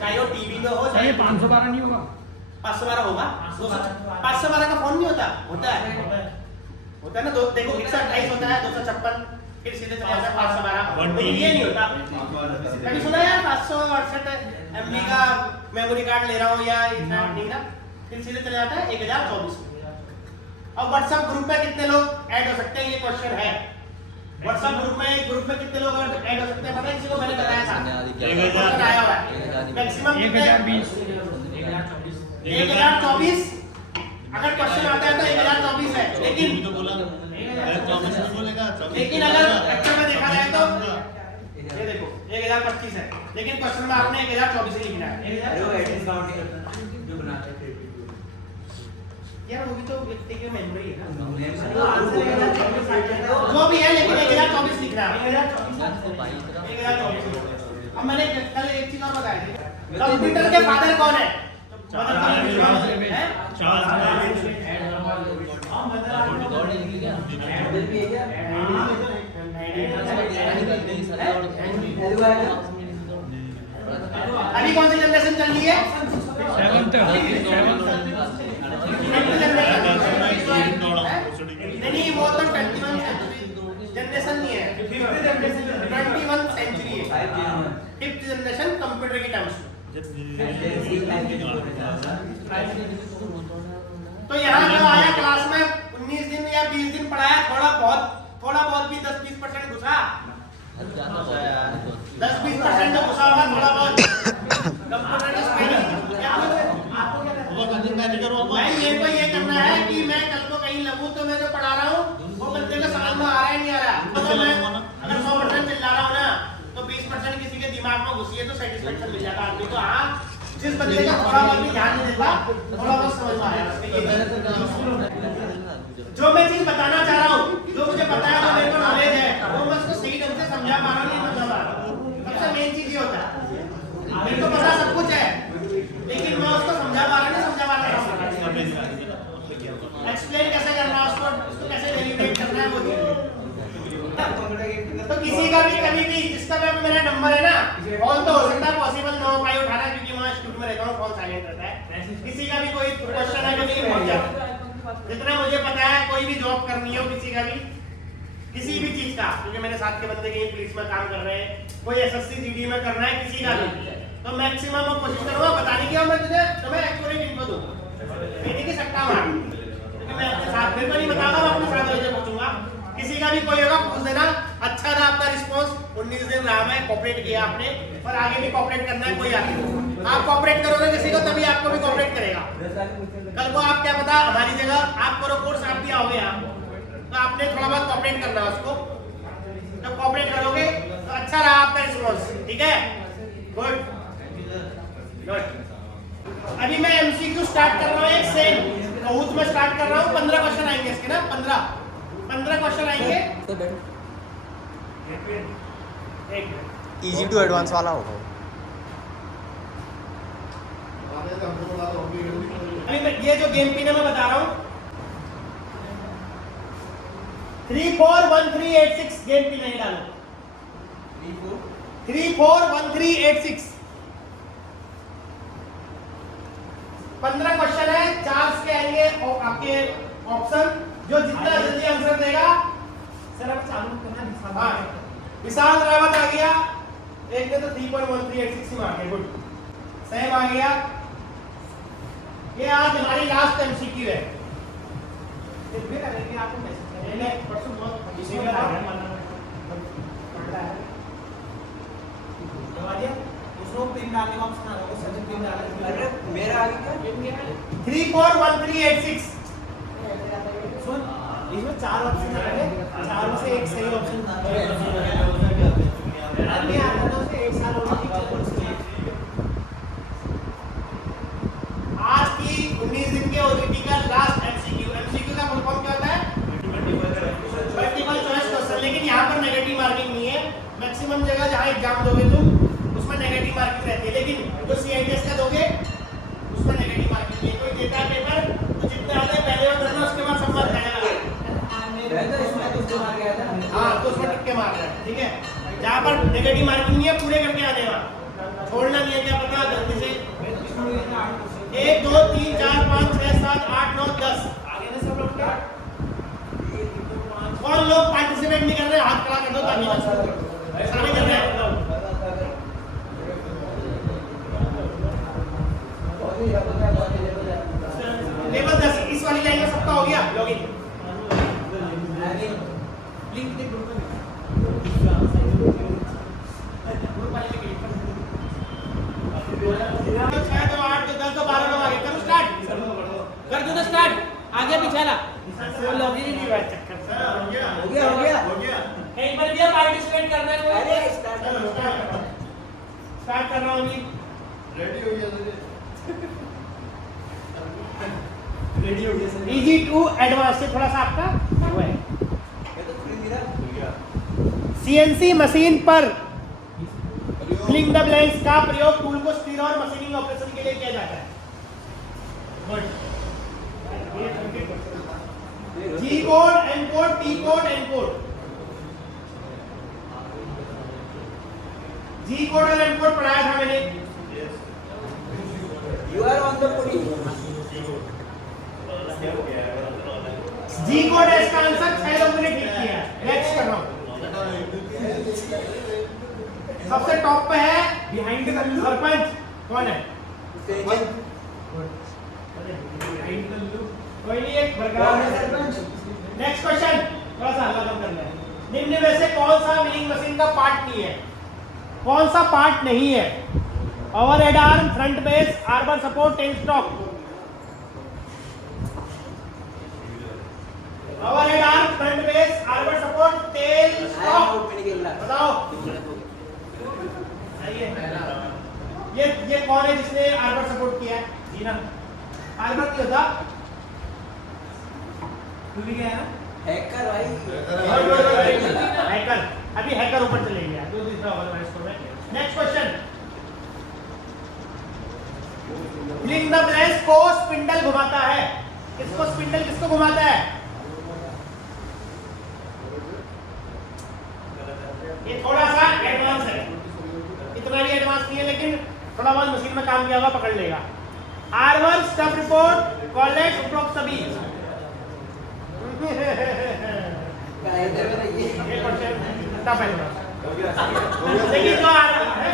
चाहे वो टीवी में हो चाहे 512 नहीं होगा, 512 होगा। 512 का फोन नहीं होता, होता है ना। देखो 128 होता है, 256 फिर सीधे चला जाता है 512। ये नहीं होता। कभी सुना यार 568 MB का मेमोरी कार्ड ले रहा हूँ या इतना नहीं ना, फिर सीधे चला जाता है 1024। अब व्हाट्सएप ग्रुप में कितने लोग ऐड हो सकते हैं, ये क्वेश्चन है। व्हाट्सएप ग्रुप में कितने लोग ऐड हो सकते हैं पता है किसी को? मैंने बताया था, आया हुआ है मैक्सिमम 1020 1024। अगर क्वेश्चन आता है तो 1024 है, लेकिन अगर एक्चुअल में देखा जाए तो ये देखो 1025 है, लेकिन क्वेश्चन में आपने 1024 ही लिखना है। यार वो भी तो व्यक्ति की मेमोरी है ना, तो आंसर 1024 जो भी है, लेकिन 1024 लिख रहा है। 1024 1024। अब मैंने कल एक चीज और बताया थी, कंप्यूटर के फादर कौन है? अभी कौन सी जनरेशन चल रही है? नहीं, वो तो 21 जनरेशन नहीं है, 21 सेंचुरी है, 5th जनरेशन कंप्यूटर की टर्म्स में। तो यहाँ जो आया क्लास में 19 दिन या 20 दिन पढ़ाया, थोड़ा बहुत भी 10-20% घुसा, 10-20% तो घुसा होगा थोड़ा बहुत। कंप्यूटर की स्पेलिंग भाई मेरे को ये करना है कि मैं कल को कहीं लगूं तो मैं जो पढ़ा रहा हूँ वो बंदे को समझ में आ रहा है नहीं आ रहा। तो मैं अगर 100% चिल्ला रहा हूँ ना तो 20% किसी के दिमाग में घुसी है तो सेटिस्फेक्शन मिल जाता आदमी को। हाँ, जिस बंदे का थोड़ा बहुत भी ध्यान नहीं देता, थोड़ा बहुत समझ में आया। जो मैं चीज बताना चाह रहा हूँ, जो मुझे पता है, जो मेरे को नॉलेज है, वो मैं उसको सही ढंग से समझा पा रहा हूँ, नहीं समझा पा रहा हूँ। सबसे मेन चीज ये होता है, मेरे को पता सब कुछ है, लेकिन मैं उसको समझा पा रहा नहीं समझा पा रहा। एक्सप्लेन कैसे करना है उसको कैसे डेलीब्रेट करना है वो चीज। तो किसी का भी कभी भी जिसका भी मेरा नंबर है ना, कॉल तो हो सकता है पॉसिबल ना हो पाए उठाना, क्योंकि मैं इंस्टीट्यूट में रहता हूँ, फोन साइलेंट रहता है। किसी का भी कोई क्वेश्चन है कभी पहुंच जाए, जितना मुझे पता है, कोई भी जॉब करनी हो किसी का भी, किसी भी चीज का, क्योंकि मेरे साथ के बंदे कहीं पुलिस में काम कर रहे हैं, कोई एसएससी जीडी में करना है, किसी का भी, तो मैक्सिमम मैं कोशिश करूंगा बताने की, और मैं तुम्हें एक्यूरेट इन्फो दूं, नहीं कि सट्टा मार, क्योंकि मैं अपने साथ मेरे को नहीं बताऊंगा, मैं अपने साथ वाले से पूछूंगा। किसी का भी कोई होगा पूछ देना। अच्छा रहा आपका रिस्पॉन्स, 19 दिन रहा, मैं कोऑपरेट किया आपने, और आगे भी कोऑपरेट करना है। कोई आगे आप कोऑपरेट करोगे किसी को, तभी आपको भी कोऑपरेट करेगा। कल को आप क्या पता हमारी जगह आप करो कोर्स, आप भी आओगे यहाँ, तो आपने थोड़ा बहुत कोऑपरेट करना है उसको। जब कोऑपरेट करोगे तो अच्छा रहा आपका रिस्पॉन्स, ठीक है, गुड गुड। अभी मैं एमसीक्यू स्टार्ट कर रहा हूँ, एक सेम बहुत में स्टार्ट कर रहा हूँ। 15 क्वेश्चन आएंगे इसके ना, 15 क्वेश्चन आएंगे। इजी टू एडवांस वाला होगा। अभी मैं ये जो गेम पिन है मैं बता रहा हूँ, 341386 गेम पिन नहीं डालो, 341386। 15 क्वेश्चन है, 4 के आएंगे आपके ऑप्शन, जो जितना जल्दी आंसर देगा। सर आप चालू करना। हाँ, विशाल रावत आ गया, एक ने तो 3.1386 मार दिया, गुड। सैम आ गया। ये आज हमारी लास्ट एमसीक्यू है। फिर करेंगे आपको मैसेज करेंगे, परसों बहुत इसी में आ रहा है। उसको पिन डालने का ऑप्शन आ रहा है, सर पिन डालने। अरे मेरा आ गया 341386। सुन, इसमें 4 ऑप्शन आ रहे हैं, 4 में से एक सही ऑप्शन था। अन्य आता था उसके 1 साल होगा। आज की 19 दिन के ओटीटी का लास्ट एमसीक्यू। एमसीक्यू का फुल फॉर्म क्या होता है? Multiple choice question. लेकिन यहाँ पर नेगेटिव मार्किंग नहीं है। मैक्सिमम जगह जहाँ एग्जाम दोगे तुम उसमें नेगेटिव मार्किंग रहती है, लेकिन जो सीआईटीएस का दोगे उसमें नेगेटिव मार्किंग नहीं है। कोई देता है पेपर तो जितने आते हैं पहले वो करना, उसके बाद सब मार्क आएगा। हाँ, तो उसमें टिक के मार रहा है, ठीक है। जहाँ पर नेगेटिव मार्किंग नहीं है पूरे करके आने का, छोड़ना नहीं है। क्या पता गलती से 1 2 3 4 5 6 7 8 9 10 आगे ना सब लोग। क्या कौन लोग पार्टिसिपेट नहीं कर रहे, हाथ खड़ा कर दो ताकि सारे कर रहे हैं। लेवल 10 इस वाली लाइन में सबका हो गया लॉगिन। लिंक दे ग्रुप में, ग्रुप वाले के लिंक 6 2 8 2 10 2 12 9 आगे करो स्टार्ट, कर दो ना स्टार्ट। आगे पीछे ला वो लॉगिन ही नहीं हुआ। चक्कर हो गया एक बार दिया पार्टिसिपेट करना है कोई। स्टार्ट कर रहा हूं अभी, रेडी हो गया। इजी टू एडवांस से थोड़ा सा आपका वो है। सीएनसी मशीन पर फिलिंग द ब्लैंक्स का प्रयोग टूल को स्थिर और मशीनिंग ऑपरेशन के लिए किया जाता है। G code, N code, T code, N code. G code और एन कोड पढ़ाया था मैंने। You are on the podium. G code है इसका आंसर, 6 लोगों ने ठीक किया। नेक्स्ट कर रहा हूं। सबसे टॉप पे है बिहाइंड द सरपंच कौन है? कोई नहीं, एक बरकरार है सरपंच। नेक्स्ट क्वेश्चन, थोड़ा सा हल्ला कम करना है। निम्न में से कौन सा मिलिंग मशीन का पार्ट नहीं है? कौन सा पार्ट नहीं है? Overhead arm, front base, armour support, tell stock. Overhead arm, front base, armour support, tell stock. बताओ ये कौन है जिसने आर्मर सपोर्ट किया है? जी ना, आर्मर नहीं होता, तू भी गया ना? हैकर भाई। हैकर, अभी हैकर ऊपर चले गया। तो दूसरा होगा इसको में। Next question, filling the blanks को स्पिंडल घुमाता है। किसको स्पिंडल किसको घुमाता है? ये थोड़ा सा एडवांस है, इतना भी एडवांस नहीं है, लेकिन थोड़ा बहुत मशीन में काम किया होगा पकड़ लेगा। आर्मर, स्टफ रिपोर्ट, कॉलेज, उपरोक्त सभी। ये क्वेश्चन टफ है लेकिन जो आ रहा है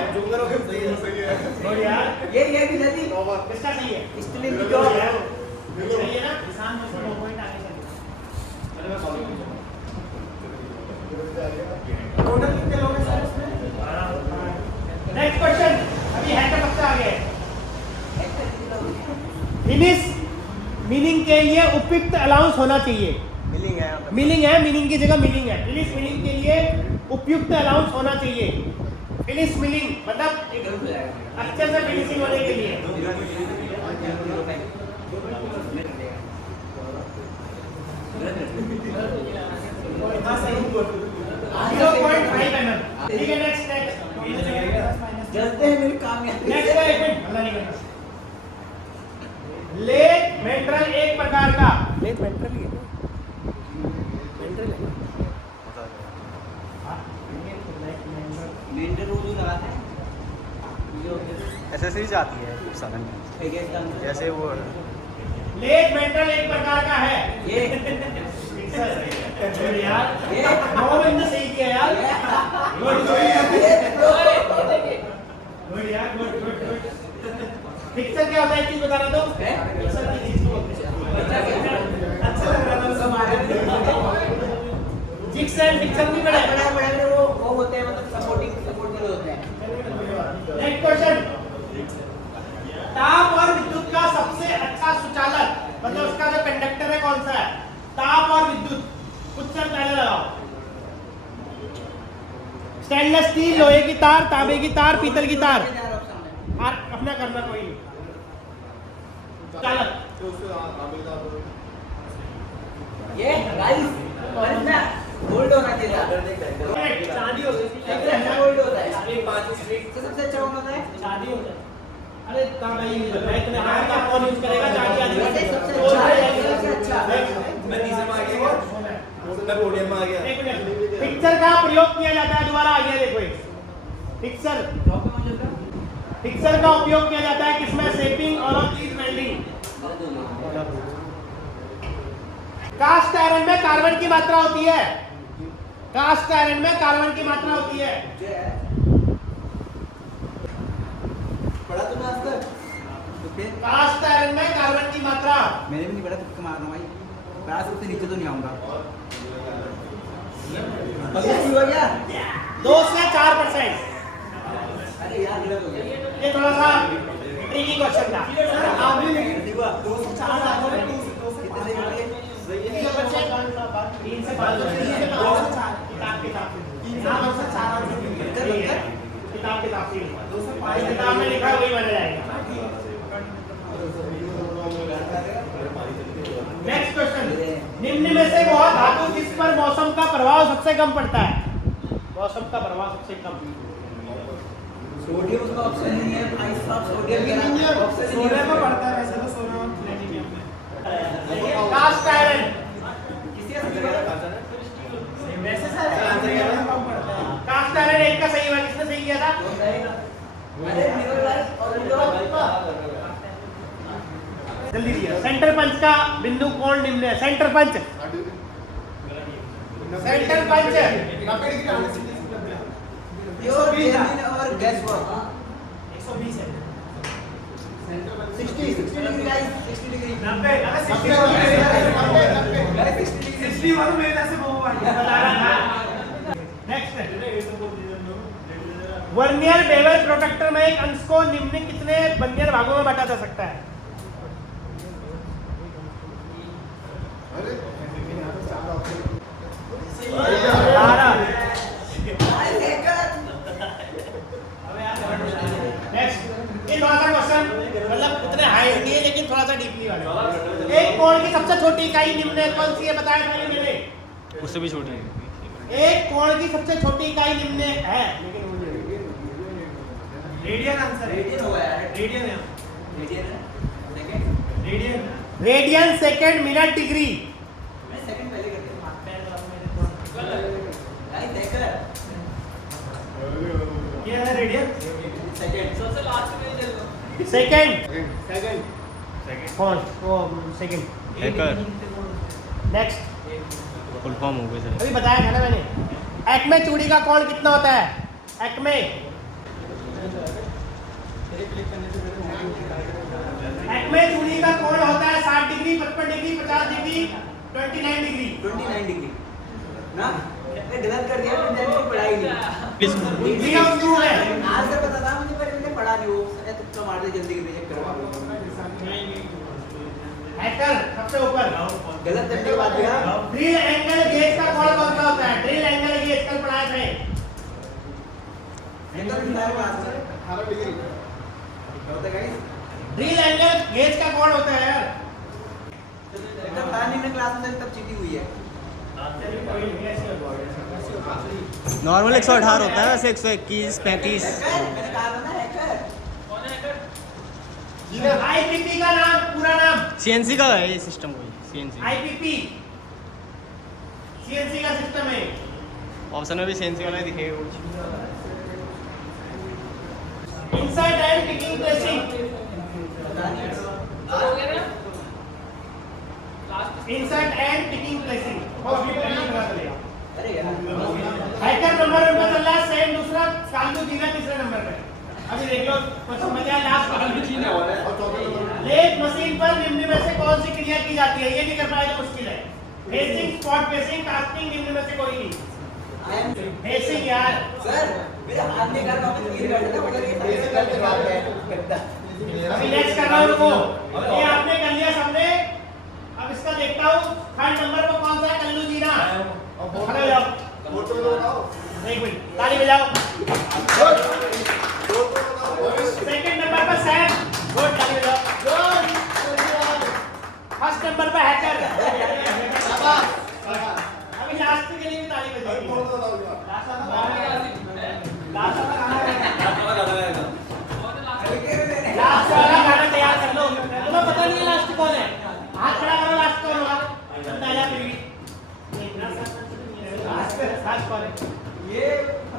ये भी जल्दी किसका सही है? इसलिए भी जो है सही है ना? किसान में से 2 पॉइंट आगे टोटल कितने लोग हैं सर इसमें? नेक्स्ट क्वेश्चन, अभी हैकर सबसे आगे है। फिनिश मीनिंग के लिए उपयुक्त अलाउंस होना चाहिए। मिलिंग है, मीनिंग की जगह मिलिंग है। फिनिश मीनिंग के लिए उपयुक्त अलाउंस होना चाहिए। फिनिश मीनिंग मतलब अच्छे से फिनिशिंग होने के लिए। ठीक है, नेक्स्ट जलते हैं मेरे काम में। नेक्स्ट है, एक मिनट हल्ला नहीं करना। लेट वेंट्रल एक प्रकार का लेट वेंट्रल ही है। मेंटल वो जो लगाता है ऐसे से ही जाती है सघन में, जैसे वो लेट वेंट्रल एक प्रकार का है। ये यार ये 9 मिनट सही किया यार। गुड यार, गुड। पिक्चर क्या होता है, एक चीज बता रहा हूँ। पिक्चर की चीज अच्छा लग रहा था हमारे जिक्स एंड पिक्चर नहीं बड़े वो होते हैं, मतलब सपोर्टिंग होते हैं। नेक्स्ट क्वेश्चन, ताप और विद्युत का सबसे अच्छा सुचालक मतलब उसका जो कंडक्टर है कौन सा है? ताप और विद्युत, कुछ क्षण पहले लगाओ। स्टेनलेस स्टील, लोहे की तार, तांबे की तार, पीतल की तार। और अपना करना कोई नहीं। चालक ये राइस और इसमें गोल्ड होना चाहिए। चांदी हो गई, गोल्ड होता है। 5 स्ट्रीट से सबसे अच्छा कौन होता है? चांदी होता है। अरे तांबा ही इतने हार्ड का कौन यूज करेगा? चांदी आदमी सबसे अच्छा मैं तीसरे में आ गया, मैं पोडियम में आ गया। एक मिनट, पिक्चर का प्रयोग किया जाता है, दोबारा आ गया देखो। पिक्चर का उपयोग किया जाता है किसमें? शेपिंग और वेल्डिंग। कास्ट आयरन में कार्बन की मात्रा होती है। कास्ट आयरन में कार्बन की मात्रा होती है। पढ़ा तुमने आज तक? कास्ट आयरन में कार्बन की मात्रा मैंने भी नहीं पढ़ा, तुक्का मार रहा हूँ भाई। क्लास से नीचे तो नहीं आऊंगा। 2 से 4%। अरे यार गलत हो गया। ये थोड़ा सा ट्रिकी क्वेश्चन था। आपने नहीं हुआ 2 से 4 आ गए। कितने से इसके बच्चे 3 से 5 किताब के हिसाब से 2 से 4 किताब के हिसाब से 2 से 5 किताब में लिखा वही बन जाएगा। निम्न में से वह धातु जिस पर मौसम का प्रभाव सबसे कम पड़ता है। मौसम का प्रभाव सबसे कम। सोडियम उसका ऑप्शन नहीं है भाई साहब, सोडियम के नाम ऑप्शन सोलर में पड़ता है वैसे तो सोना प्लेटिनियम में। Cast iron. किसी का सही है? वैसे सारे आंसर क्या है कम पड़ता है। कास्ट आयरन एक का सही हुआ, किसने सही किया था? अरे मिनरल और जल्दी दिया। सेंटर पंच का बिंदु कोण निम्न है। Centre punch, centre punch 90 degree आने से प्योर जेन्युइन और गैस वर्क 120 है। 60 डिग्री गाइस, 60 डिग्री 90 अरे 60 गाइस, 60 डिग्री 60 वालों में ऐसे वो नेक्स्ट वर्नियर बेवल प्रोटेक्टर में एक अंश को निम्न कितने वर्नियर भागों में बांटा जा सकता है? थोड़ा सा डीपली वाला। एक कोण की सबसे छोटी इकाई निम्न है, कौन सी है बताया था मैंने? उससे भी छोटी है। एक कोण की सबसे छोटी इकाई निम्न है, रेडियन आंसर है। रेडियन हुआ यार, रेडियन है। रेडियन है second, radian radian second minute degree. मैं सेकंड पहले कर दिया गाइस, देखकर ये है रेडियन। सेकंड सबसे लास्ट में चल लो। सेकंड कौन वो second hacker next full form हो गए सर। अभी बताया था ना मैंने। एक्मे चूड़ी का कोण कितना होता है? एक्मे एक्मे चूड़ी का कोण होता है 60 degree, 55 degree, 50 degree, 29 degree. 29 degree ना, मैं गलत कर दिया, मैंने जल्दी पढ़ाई नहीं। डिग्री ऑफ व्यू है। आंसर पता था मुझे पर मैंने पढ़ा नहीं, वो तुक्का मार दे जल्दी रिजेक्ट करवा। हैकर सबसे ऊपर गलत करने के बाद गया। ड्रिल एंगल गेज का कोण कौन सा होता है? ड्रिल एंगल गेज कल पढ़ाया था। एंगल दिखाया हुआ आंसर 18 डिग्री होता है गाइस। ड्रिल एंगल गेज का कोण होता है यार। एकदम था नहीं, मैं क्लास में तब चीटी हुई है। नॉर्मल 118 होता है, वैसे 121 35। मैंने कहा था ना हैकर। आईपीपी का नाम, पूरा नाम? सीएनसी का है ये सिस्टम, कोई सीएनसी। आईपीपी सीएनसी का सिस्टम है। ऑप्शन में भी सीएनसी वाला ही दिखेगा कुछ। Insert and picking placing. Insert and picking placing अरे यार हैकर नंबर पर चल रहा है सेम, दूसरा कालू जीना तीसरे नंबर पे। अभी देख लो कुछ समझ आया। लास्ट कालू जीना लेथ मशीन पर निम्न में से कौन सी क्रिया की जाती है? ये नहीं कर पाए तो मुश्किल है। फेसिंग, स्पॉट फेसिंग, कास्टिंग, निम्न में से कोई नहीं। फेसिंग यार सर मेरे हाथ में कर वापस गिर गया था, मगर ये फेस करके बात है करता। अभी नेक्स्ट कर रहा हूं रुको। ये आपने कर लिया सबने। अब इसका देखता हूं थर्ड नंबर पर कौन सा है? कल्लू जीना। खड़े हो जाओ, फोटो लगाओ। एक मिनट ताली बजाओ। सेकंड नंबर पर सैम, गुड, ताली बजाओ। फर्स्ट नंबर पर हैकर। अभी लास्ट के लिए भी ताली बजाओ। लास्ट वाला गाना तैयार कर लो। तुम्हें पता नहीं है लास्ट कौन है? हाथ खड़ा करो, लास्ट कौन होगा? तालियां फिर भी लास्ट कौन है? ये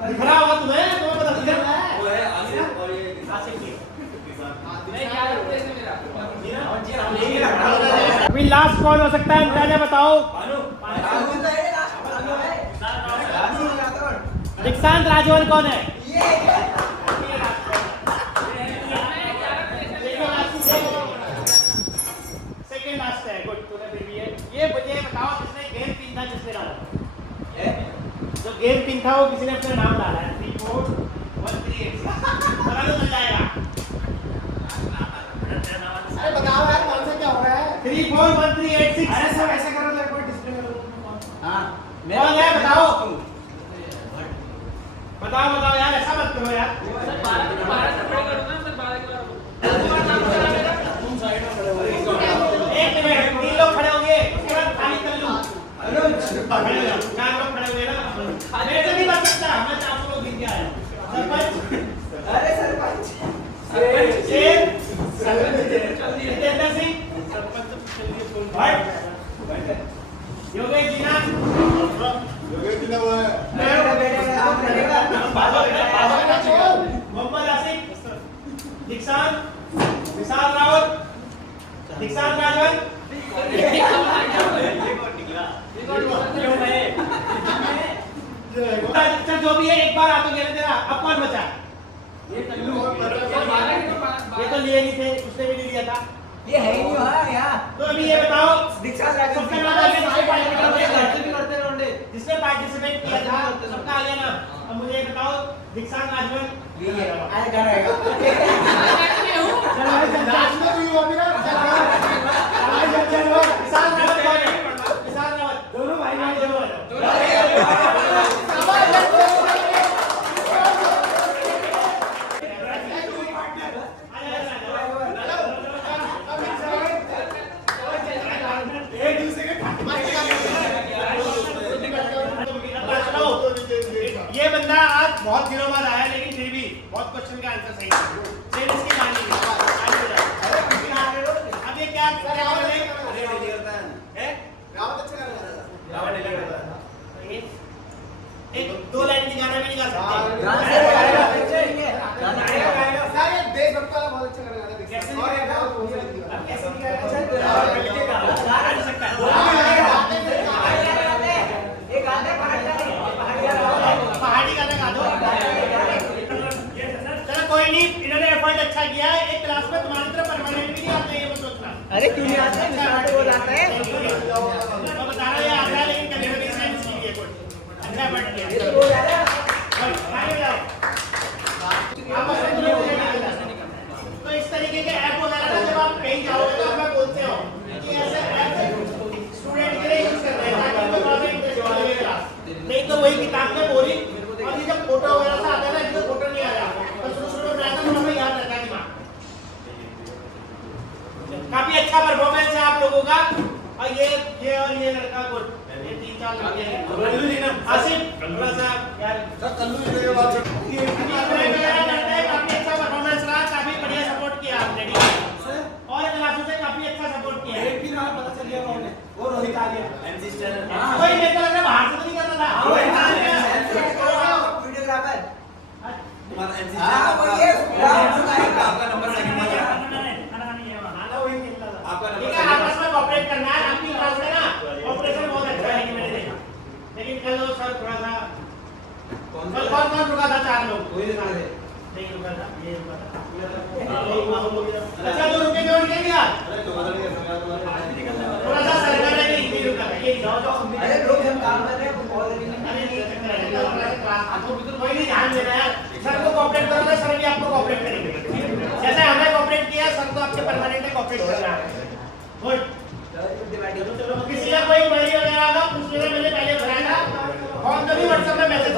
दिख रहा होगा तुम्हें पता दिख रहा है? वो है आसिफ और ये आसिफ की। मैं क्या करूं ऐसे मेरा अभी लास्ट कौन हो सकता है? अंदाजा बताओ। राहुल का है लास्ट राहुल है। राहुल राठौर। दीक्षांत राजवन कौन है? सेकंड लास्ट है। गुड, तूने फिर भी ये मुझे बताओ किसने गेम पिन था, किसने डाला? जो गेम पिन था वो किसी ने अपना नाम डाला है। 3 4 1 3 8 पता तो चल जाएगा। अरे बताओ यार कौन सा क्या हो रहा है? 3 4 1 3 8 6। अरे सब ऐसे करो तो एक बार डिस्प्ले करो। हां कौन है बताओ? बताओ बताओ यार, ऐसा मत करो यार। सर 12 के 12 से पढ़े करूंगा सर, 12 के 12 एक मिनट, 3 लोग खड़े होंगे, उसके बाद खाली कर लूं। चार लोग खड़े हुए ना, मेरे से नहीं बच सकता, मैं 400 लोग गिन के आया हूँ। सरपंच, अरे सरपंच शेर, जितेंद्र सिंह, भट्ट, योगेश जीना, मोहम्मद आसिफ, दीक्षांत, विशाल रावत, दीक्षांत राजवन, चल जो भी है एक बार आतो गेले तेरा, अब कौन बचा? ये तो लिए नहीं थे, उसने भी नहीं लिया था। ये है ही नहीं वहाँ यहाँ तो अभी ये बताओ, दीक्षा राजन सबका नाम आगे करते जिसने पार्टिसिपेट किया था, सबका आ गया ना। अब मुझे ये बताओ, दीक्षांत राजवन, ये आए घर आएगा विशाल रावत कौन है? विशाल रावत दोनों भाई ये बंदा आज बहुत दिनों बाद आया, लेकिन फिर भी बहुत क्वेश्चन का आंसर सही है। सेम इसकी कहानी है। अब ये क्या बोले? एक दो लाइन की गाना भी नहीं गा सकते। कैसे नहीं गाएगा? अब कैसे नहीं गाएगा? पहाड़ी गाना गा दो। चलो कोई नहीं, इन्होंने एफर्ट अच्छा किया है। एक क्लास में तुम्हारी तरफ परमानेंट भी नहीं आता, ये मत सोचना। अरे क्यों नहीं आता है वो आता है मैं बता रहा हूँ ये आता है, लेकिन कभी कभी साइंस के लिए कुछ अच्छा एफर्ट किया। तो इस तरीके के ऐप वगैरह ना जब आप कहीं जाओगे तो मैं बोलते हो कि ऐसे ऐप स्टूडेंट के लिए यूज कर रहे हैं ताकि उनको थोड़ा सा इंटरेस्ट लगे क्लास। नहीं तो वही किताब में बोरिंग, और ये जब फोटो वगैरह से आता है ना, इसमें फोटो नहीं आया तो शुरू में आता है, थोड़ा सा याद रहता है दिमाग। काफी अच्छा परफॉर्मेंस है आप लोगों का। और ये लड़का गुड, ये 3-4 लड़के हैं। आसिफ थोड़ा सा यार काफी अच्छा परफॉर्मेंस रहा, काफी बढ़िया सपोर्ट किया आपने और क्लासों से काफी अच्छा सपोर्ट किया है। पता चल गया कौन है? वो रोहित आ गया एमसी चैनल। कोई मेरे को लग रहा है बाहर से तो नहीं करता था। वीडियोग्राफर तुम्हारा एमसी आपका नंबर सेकंड में है। आपका ठीक है, आपस में कोऑपरेट करना है। आपकी क्लास में ना ऑपरेशन बहुत अच्छा है कि मैंने देखा, लेकिन कल वो सर थोड़ा सा कौन रुका था? 4 लोग नहीं रुका था, ये रुका था। अच्छा जो रुके थे उनके क्या थोड़ा सा सरकार है, नहीं रुका था, ये जाओ अरे लोग हम काम कर रहे हैं बहुत अरे नहीं चक्कर है, क्लास आपको कोई नहीं ध्यान देना है। सर को कोऑपरेट करोगे, सर भी आपको कोऑपरेट करेंगे। जैसे हमने कोऑपरेट किया, सर को आपके परमानेंट में कोऑपरेट करना है। गुड। किसी का कोई क्वेरी वगैरह होगा पूछ लेना, मैंने पहले बताया था। और कभी व्हाट्सएप में मैसेज